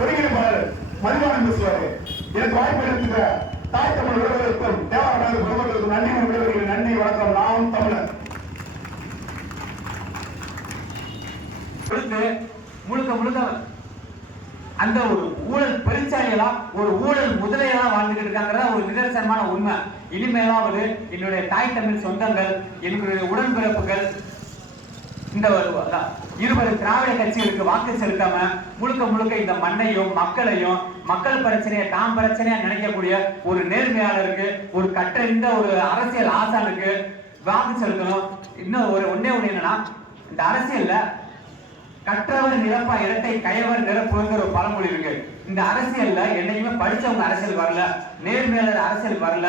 ஒருங்கிணைப்பாளர் மதிவானம் பேசுவாரு. எனக்கு வாய்ப்பு எடுத்துக்கிற தாய் தமிழ் உறவுகளுக்கும் தேவார குடும்பங்களுக்கும் நன்றி உறவுகளுக்கு நன்றி. வணக்கம். நாம் தமிழர். முழுக்க முழுக்க அந்த ஒரு ஊழல் பெருச்சாலிகளா ஒரு ஊழல் முதலையா வாழ்ந்துகிட்டு இருக்காங்கிறத ஒரு நிதர்சனமான உண்மை. இனிமேலாவது என்னுடைய தாய் தமிழ் சொந்தங்கள், என்னுடைய உடன்பிறப்புகள், இந்த இருபது திராவிட கட்சிகளுக்கு வாக்கு செலுத்தாம முழுக்க முழுக்க இந்த மண்ணையும் மக்களையும் மக்கள் பிரச்சனையை தாம் பிரச்சனையா நினைக்கக்கூடிய ஒரு நேர்மையாளருக்கு, ஒரு கற்றறிந்த ஒரு அரசியல் ஆசானுக்கு வாக்கு செலுத்தணும். இன்னும் ஒன்னே ஒண்ணு என்னன்னா, இந்த அரசியல்ல கற்றவர் நிரப்பா இடத்தை கயவர் நிரப்புங்கிற ஒரு பழமொழி இருக்கு. இந்த அரசியல்ல என்னைக்குமே படிச்சவங்க அரசியல் வரல, நேர்மையாளர் அரசியல் வரல,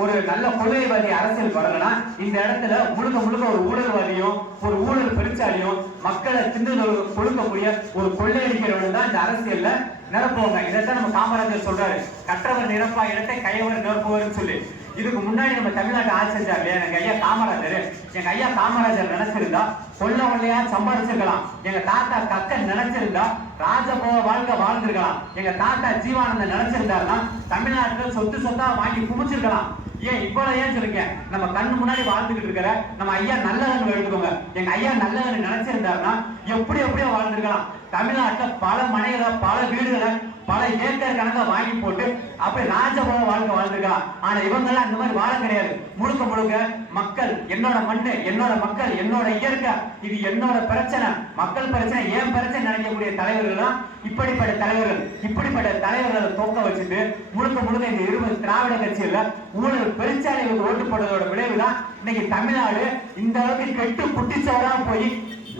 ஒரு நல்ல கொள்கைவாதி அரசியல் வரலன்னா இந்த இடத்துல முழுக்க முழுக்க ஒரு ஊழல்வாதியும் ஒரு ஊழல் பெருச்சாலியும் மக்களை திண்டு கொடுக்கக்கூடிய ஒரு கொள்ளையடிக்கிறவங்க தான் இந்த அரசியல்ல நிரப்புவாங்க. இதைத்தான் நம்ம காமராஜர் சொல்றாரு, கற்றவர் நிரப்பா இடத்தை கையவர் நிரப்புவார்னு சொல்லி. இதுக்கு முன்னாடி நம்ம தமிழ்நாட்டை ஆட்சி செஞ்சாரு எங்க ஐயா காமராஜர். எங்க ஐயா காமராஜர் நினைச்சிருந்தா கொல்ல கொள்ளையா சம்பாதிச்சிருக்கலாம். எங்க தாத்தா கக்கன் நினைச்சிருந்தா ராஜபோக வாழ்க்கை வாழ்ந்திருக்கலாம். எங்க தாத்தா ஜீவானந்தன் நினைச்சிருந்தாருன்னா தமிழ்நாட்டுல சொத்து சொத்தா வாங்கி குமிச்சிருக்கலாம். ஏன் இவ்வளவு ஏன் சொல்லிருக்கேன், நம்ம கண்ணு முன்னாடி வாழ்ந்துகிட்டு இருக்கிற நம்ம ஐயா நல்லவன் எடுத்துக்கோங்க. எங்க ஐயா நல்லவன் நினைச்சிருந்தாருன்னா எப்படியோ வாழ்ந்திருக்கலாம். தமிழ்நாட்டுல பல மனைகளை, பல வீடுகளை, பல ஏக்கர் கணக்கா வாங்கி போட்டு அப்படி ராஜபோக வாழ்க்கை வாழ்ந்துருக்கலாம். ஆனா இவங்க எல்லாம் அந்த மாதிரி வாழ கிடையாது. முழுக்க முழுக்க மக்கள், என்னோட மண்ணு, என்னோட மக்கள், என்னோட இயற்கை, இது என்னோட பிரச்சனை, மக்கள் பிரச்சனை, ஏன் பிரச்சனை நினைக்கக்கூடிய தலைவர்கள் தான் இப்படிப்பட்ட தலைவர்கள். இப்படிப்பட்ட தலைவர்களை தோக்க வச்சுட்டு முழுக்க முழுக்க இந்த 20 திராவிட கட்சியில ஊழல் பெருச்சாலைகளுக்கு ஓட்டு போடுறதோட விளைவுதான் இன்னைக்கு தமிழ்நாடு இந்த அளவுக்கு கெட்டு குட்டிச்சவரா போய்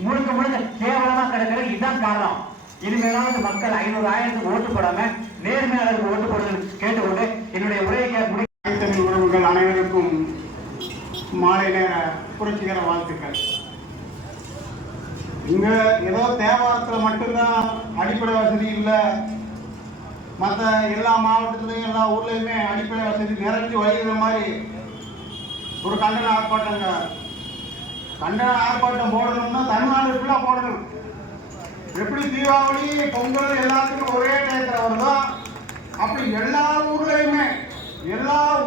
முழுக்க முழுக்க கேவலமா கிடக்கிறது. இதுதான் காரணம். இனிமேலாவது மக்கள் 500,000 ஓட்டு போடாம நேர்மையாளருக்கு ஓட்டு போடுறது கேட்டுக்கொண்டு என்னுடைய உரையை தமிழ் உறவுகள் அனைவருக்கும் மாலை நேர புரட்சிகர வாழ்த்துக்கள். இங்க ஏதோ தேவாரத்தில் மட்டும்தான் அடிப்படை வசதி இல்லை, மற்ற எல்லா மாவட்டத்திலையும் எல்லா ஊர்லயுமே அடிப்படை வசதி நிறைஞ்சு வழிகிற மாதிரி ஒரு கண்டன ஆர்ப்பாட்டங்க. கண்டன ஆர்ப்பாட்டம் போடணும்னா தமிழ்நாடு ஃபுல்லாக போடணும். எப்படி தீபாவளி பொங்கல் எல்லாத்துக்கும் ஒரே டயத்தில் வருதோ அப்படி எல்லா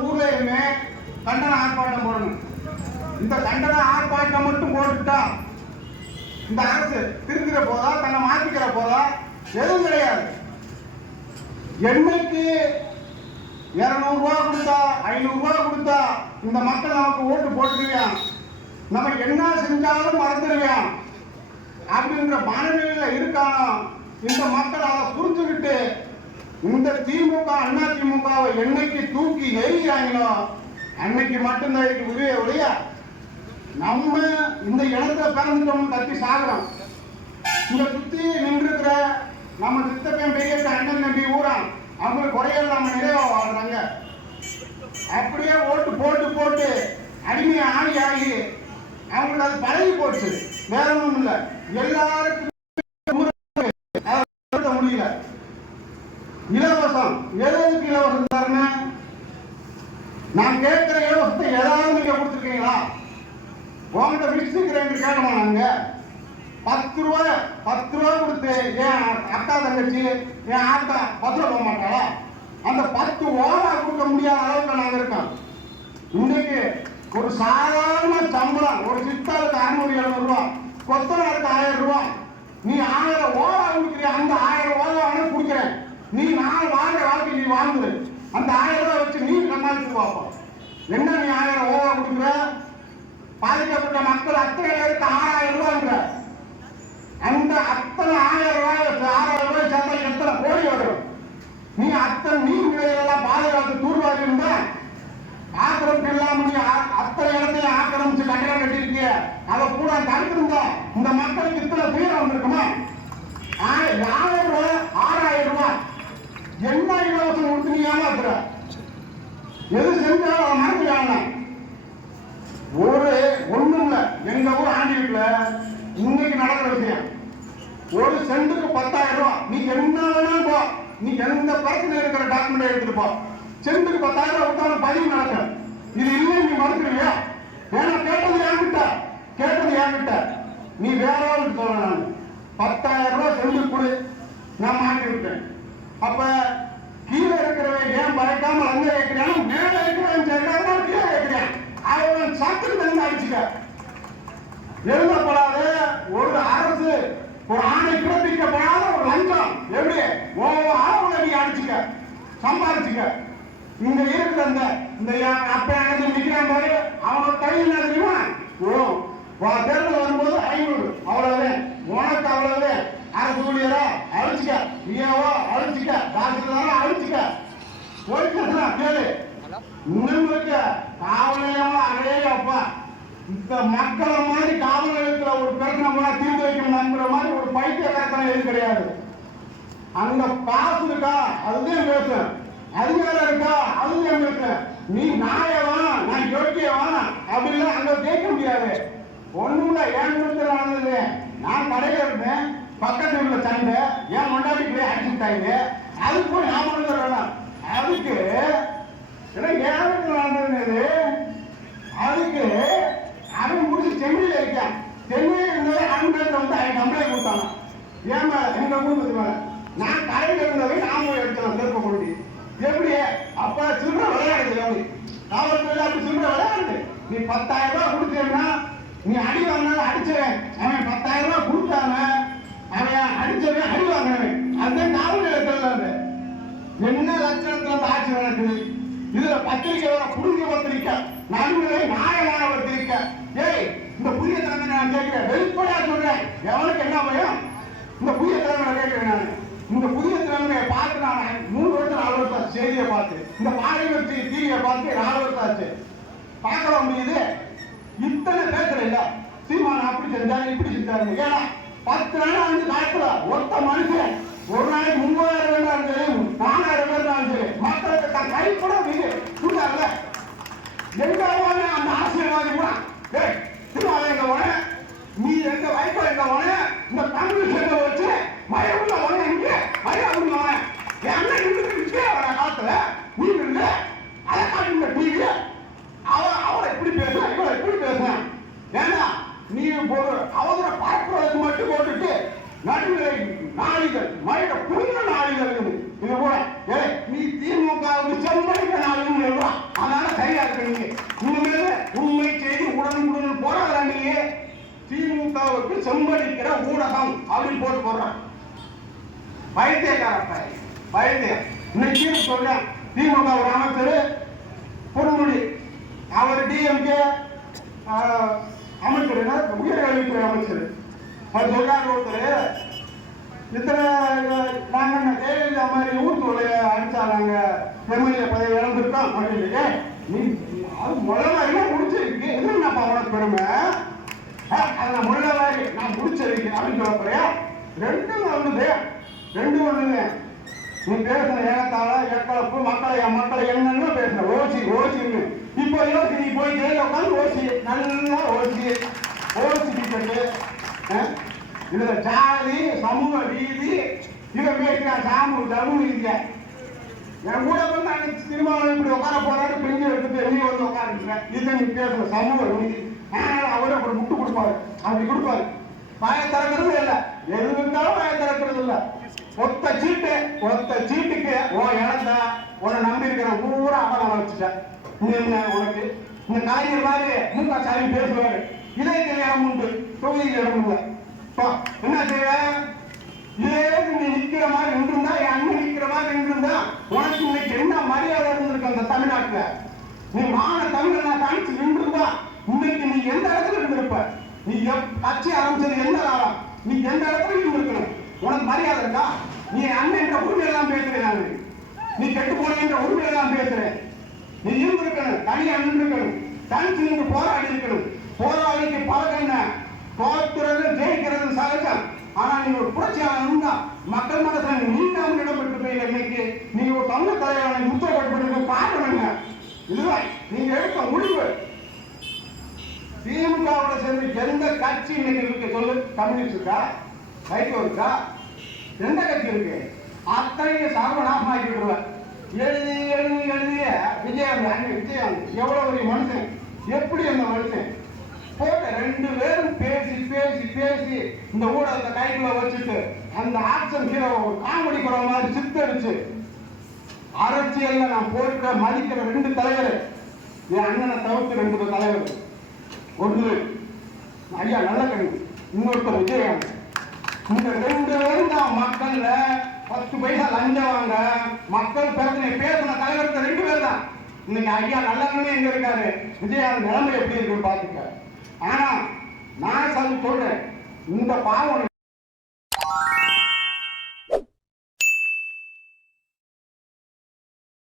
ஊர்லயுமே கண்டன ஆர்ப்பாட்டம் போடணும். இந்த கண்டன ஆர்ப்பாட்டம் மட்டும் போட்டுட்டா இந்த அரசு திருந்துற போதா, தன்னை மாத்திக்கிற போதா? எதுவும் கிடையாது. என்னைக்கு 200 ரூபா கொடுத்தா 500 ரூபா கொடுத்தா இந்த மக்கள் நமக்கு ஓட்டு போட்டுருவான், நம்ம என்ன செஞ்சாலும் மறந்துடுவான் அப்படின்ற மனநிலையில இருக்கானோ இந்த மக்கள் அதை புரிஞ்சுக்கிட்டு இந்த திமுக அண்ணா திமுகவை என்னைக்கு தூக்கி எறிகிறாங்களோ அன்னைக்கு மட்டும்தான் இதுக்கு உதவிய ஒழிய நம்ம இந்த இடத்துல பிறந்துட்டோம்னு கத்தி சாகுறோம். இங்க சுத்தி நின்றுக்கிற நம்ம சித்தப்பன் பெரிய அண்ணன் நம்பி ஊரான் அவங்க குறையல் நம்ம நிறைவா வாழ்றாங்க. அப்படியே ஓட்டு போட்டு போட்டு அடிமை ஆகி அவங்களுக்கு அது பழகி போச்சு. வேற ஒன்றும் இல்லை. எல்லாருக்கும் முடியல. இலவசம் எதுக்கு இலவசம் தரணும்? நான் கேட்கிற இலவசத்தை ஏதாவது நீங்க கொடுத்துருக்கீங்களா? உங்ககிட்ட மிக்சிங் கிரைண்டர் கேட்டோமா? நாங்க 10 ரூபா கொடுத்து என் அக்கா தங்கச்சி என் ஆத்தா 10 ரூபா போக மாட்டாளா? அந்த 10 ஓரா கொடுக்க முடியாத அளவுக்கு நாங்க இருக்கோம். இன்னைக்கு ஒரு சாதாரண சம்பளம் ஒரு சித்தாளுக்கு 600-700 ரூபா, கொத்தனாருக்கு 1000 ரூபா. நீ 1000 ஓவா கொடுக்குறிய, அந்த 1000 ஓவா கொடுக்குறேன். நீ நான் வாழ்ற வாழ்க்கை நீ வாழ்ந்துரு. அந்த 1000 ரூபா வச்சு நீ சமாளிச்சு பார்ப்போம். என்ன நீ 1000 ஓவா கொடுக்குற? பாதிக்கப்பட்ட மக்கள் அத்தனை பேருக்கு 6000 ரூபாங்கிற அந்த அத்தனை 1000 ரூபாய் 6000 ரூபாய் சேர்த்தா எத்தனை கோடி வரும்? நீ அத்தனை நீர்நிலைகளெல்லாம் பாதுகாத்து தூர்வாரி இருந்தா ஆக்கிரமிப்பு இல்லாம நீ அத்தனை இடத்தையும் ஆக்கிரமிச்சு கட்டணம் கட்டிருக்கிய அதை கூட தடுத்திருந்தா இந்த மக்களுக்கு இத்தனை துயரம் வந்திருக்குமா? 1000 ரூபாய் 6000 ரூபாய் என்ன இலவசம் கொடுத்து நீ ஏமாத்துற? எது செஞ்சாலும் அவன் மறந்துடுவாங்க. ஒண்ணும் இல்ல. எங்க ஊர் ஆண்டி வீட்டுல இன்னைக்கு நடக்கிற விஷயம், ஒரு சென்ட்டுக்கு 10,000 ரூபாய். நீ என்ன வேணாலும் போ, நீ எந்த பிரச்சனை இருக்கிற டாக்குமெண்ட் எடுத்துட்டு போ. சென்ட்டுக்கு 10,000 ரூபாய் கொடுத்தாலும் பதிவு நடக்கும். இது இல்லை நீ மறுத்துருவியா? ஏன்னா கேட்டது என்கிட்ட நீ வேற ஆளுக்கு சொல்ல. நான் 10,000 ரூபாய் சென்ட்டு கொடு, நான் மாட்டி விட்டேன். அப்ப கீழே இருக்கிறவன் ஏன் பயக்காம அங்க கேட்கிறான், மேல இருக்கிறவன் சேர்க்காம கீழே கேட்கிறான். அவன் சத்துக்கு தகுந்த அடிச்சுக்க. எழுதப்படாத ஒரு அரசு, ஒரு ஆணை பிறப்பிக்கப்படாத ஒரு லஞ்சம் எப்படி அளவுல நீ அடிச்சுக்க, சம்பாதிச்சுக்க. இங்க இருக்கிற இந்த அப்ப எனக்கு நிக்கிறான் பாரு, அவனோட கையில் என்ன தெரியுமா, தேர்தல் வரும்போது 500 அவ்வளவுதான், உனக்கு அவ்வளவுதான். அரசு ஊழியரா அழிச்சுக்க, நீயாவோ அழிச்சுக்க, தாசில்தாரா அழிச்சுக்க, போயிட்டு கேளு. இன்னும் இருக்க காவலையமா அடே அப்பா, இந்த மக்களை மாதிரி காவல் நிலையத்துல ஒரு பிரச்சனை தீர்த்து வைக்கணும்ங்கிற மாதிரி ஒரு பைத்தியக்காரத்தனம் எதுவும் கிடையாது. அங்க காசு இருக்கா அதுதான் பேசு, அதிகாரம் இருக்கா அதுதான் பேசு. நீ நாயவன் நான் யோக்கியவன் அப்படிலாம் அங்க கேட்க முடியாது. ஒண்ணுல ஏன் நடந்தது, நான் கடையில இருந்தேன், பக்கத்து உள்ள சண்டை ஏன் கொண்டாடி போய் அடிச்சுட்டாங்க, அதுக்கு போய் நான் வேணாம். அதுக்கு ஏன் நடந்தது, அதுக்கு அவன் முடிச்சு சென்னையில இருக்கான். சென்னையில் இருந்தது அன்பேட்ட வந்து அவன் கம்ப்ளைண்ட் கொடுத்தாங்க. ஏமா எங்க குடும்பத்து மேல, நான் கடையில் இருந்தவை நான் போய் எடுத்தேன் திருப்ப கொண்டு. எப்படி அப்ப சில்லற விளையாடுது, காவல்துறை அப்படி சில்லற விளையாடுது. நீ 10,000 ரூபாய் கொடுத்தேன்னா நீ அடி வாங்கினாலும் அடிச்சவன், அவன் 10,000 ரூபாய் கொடுத்தாங்க, அவன் அடிச்சவன் அடி வாங்கினவன். அதுதான் காவல் நிலையத்தில் என்ன லட்சணத்துல வந்து ஆட்சி நடக்குது. இதுல பத்திரிக்கை புரிஞ்ச பத்திரிக்கை, நடுநிலை நியாயமான பத்திரிக்கை. ஏய் இந்த புதிய தலைமை நான் கேட்கிறேன், வெளிப்படையா சொல்றேன், எவனுக்கு என்ன பயம்? இந்த புதிய தலைமை கேட்கிறேன் நான். இந்த புதிய தலைமையை பார்த்து நான் 3 வருஷம் 4 வருஷம் ஆச்சு. செய்தியை பார்த்து இந்த பாரம்பரிய டிவியை பார்த்து 4 வருஷம் ஆச்சு. பார்க்க முடியுது. இத்தனை பேசுற இல்ல, சீமான அப்படி செஞ்சாரு இப்படி செஞ்சாரு. ஏன்னா 10 நாள் வந்து காலத்துல ஒத்த மனுஷன் ஒரு நாளைக்கு 30,000 இருந்தாலும் சரி 4,000 இருந்தாலும் சரி மக்களுக்கு தன் கை கூட கொடுத்தாருல. எங்க அந்த ஆசீர்வாதி கூட திருவாரூர் எங்க போன, நீ எங்க வைக்கோ எங்க போன, இந்த தமிழ் சேர்ந்த வச்சு மழை உள்ள போன, இங்க மழை உள்ள போன என்ன இருக்கு காலத்துல நீ இல்ல அதை காட்டுங்க டிவி. அவளை எப்படி பேசுறான், இவளை எப்படி பேசுறான். ஏன்னா நீ ஒரு அவசர பரப்புறதுக்கு மட்டும் போட்டுட்டு நடுநிலை நாளிதழ் மழை புரிந்த நாளிதழ் இது போல. நீ திமுகவுக்கு செம்மடிக்க நாளிதழ் எழுதுறான். அதனால சரியா இருக்கு. நீங்க இனிமேல உண்மை செய்தி உடனுக்குடன் போறாங்க. நீங்க திமுகவுக்கு செம்மடிக்கிற ஊடகம் அப்படின்னு போட்டு போடுறான். பைத்தியக்கார பைத்தியம். இன்னைக்கு சொல்றேன், திமுக ஒரு அமைச்சர் பொன்முடி, அவர் டிஎம்கே அமைச்சர், உயர்கல்வித்துறை அமைச்சர். அவர் சொல்றாங்க, ஒருத்தர் இத்தனை நாங்க ஜெயலலிதா மாதிரி ஊர்த்தோட அடிச்சாங்க, எம்எல்ஏ பதவி இழந்திருக்கோம் அப்படின்னு. நீ அது முழவாரியா முடிச்சிருக்கு, இது என்னப்பா உனக்கு பெருமை, அதை நான் முழவாரி நான் முடிச்சிருக்கேன் அப்படின்னு சொல்ல போறியா? ரெண்டும் ஒண்ணுங்க. நீ பேசுன ஏகத்தால ஏக்கலப்பு மக்களை என்னன்னு பேசுன ஓசின்னு. இப்போ யோசி, நீ போய் ஜெயில உட்காந்து ஓசி நல்லா ஓசி டிக்கெட்டு, இதுல ஜாதி சமூக நீதி இதை பேசுறா, சமூக நீதிய. என் கூட வந்து அன்னைக்கு திருமாவளவன் இப்படி உட்கார போறாரு, பெஞ்சு எடுத்துட்டு நீ வந்து உட்காந்துருக்க, இதை நீ பேசுற சமூக நீதி. அவரே ஒரு முட்டு கொடுப்பாரு, அப்படி கொடுப்பாரு. வாய திறக்கிறது இல்லை, எது இருந்தாலும் வாய திறக்கிறது இல்லை. ஒத்த சீட்டுக்கு இழந்தா உன்னை நம்பி இருக்கிற பூரா அவனை வச்சுட்டேன். என்ன உனக்கு இந்த காய்கறி மாதிரி மூக்கா சாமி பேசுவாரு, இதே கல்யாணம் உண்டு, தொகுதியில் இடம் இல்லை. என்ன செய்வ, இதே நீ நிக்கிற மாதிரி நின்றுந்தா, என் அண்ணன் நிக்கிற மாதிரி நின்றுந்தா உனக்கு இன்னைக்கு என்ன மரியாதை இருந்திருக்கு அந்த தமிழ்நாட்டுல. நீ மான தமிழை காணிச்சு நின்றுந்தா இன்னைக்கு நீ எந்த இடத்துல இருந்திருப்ப. நீ கட்சி ஆரம்பிச்சது எந்த காலம், நீ எந்த இடத்துல இருந்திருக்கணும். உனக்கு மரியாதை இருக்கா? நீ அண்ணன் என்ற உரிமையெல்லாம் பேசுறேன், நீ கெட்டு போன என்ற உரிமையெல்லாம் பேசுறேன். நீ இருந்திருக்கணும், தனியா நின்றுக்கணும், தனிச்சு நின்று போராடி இருக்கணும். போராடிக்கு பழக்கம் என்ன, தோற்கிறது ஜெயிக்கிறது சகஜம். ஆனா நீங்க ஒரு புரட்சியாளர் தான் மக்கள் மனசுல நீண்டாமல் இடம்பெற்று போய் இன்னைக்கு நீங்க ஒரு தமிழ் தலைவரை முத்தப்பட்டு காரணம் என்ன? இதுதான் நீங்க எடுத்த முடிவு. திமுகவோட சேர்ந்து எந்த கட்சி இன்னைக்கு இருக்கு சொல்லு? கம்யூனிஸ்ட் இருக்கா, வைகோ இருக்கா, எந்த கட்சி இருக்கு? அத்தனையும் சர்வநாசமாக்கி விடுவேன். எழுதிய விஜயகாந்த் எவ்வளவு ஒரு மனுஷன், எப்படி அந்த மனுஷன் போட்ட 2 பேரும் பேசி இந்த ஊடகத்தை கைக்குள்ள வச்சுட்டு அந்த ஆக்ஷன் ஹீரோ ஒரு காமெடி படம் மாதிரி சித்தரிச்சு அரசியல்ல நான் போற்ற மதிக்கிற 2 தலைவர், என் அண்ணனை தவிர்த்து 2 தலைவர். ஒன்று ஐயா நல்லக்கண்ணு, இன்னொருத்தர் விஜயகாந்த். இந்த 2 பேரும் தான் மக்கள்ல 10 பைசா லஞ்சம் வாங்க மக்கள் பிரச்சனை பேசின தலைவர் 2 பேர் தான். இன்னைக்கு ஐயா நல்லக்கண்ணு எங்க இருக்காரு, விஜயகாந்த் நிலைமை எப்படி இருக்கு பாத்துக்க. ஆனா நான் சொல்றேன், இந்த பாவம்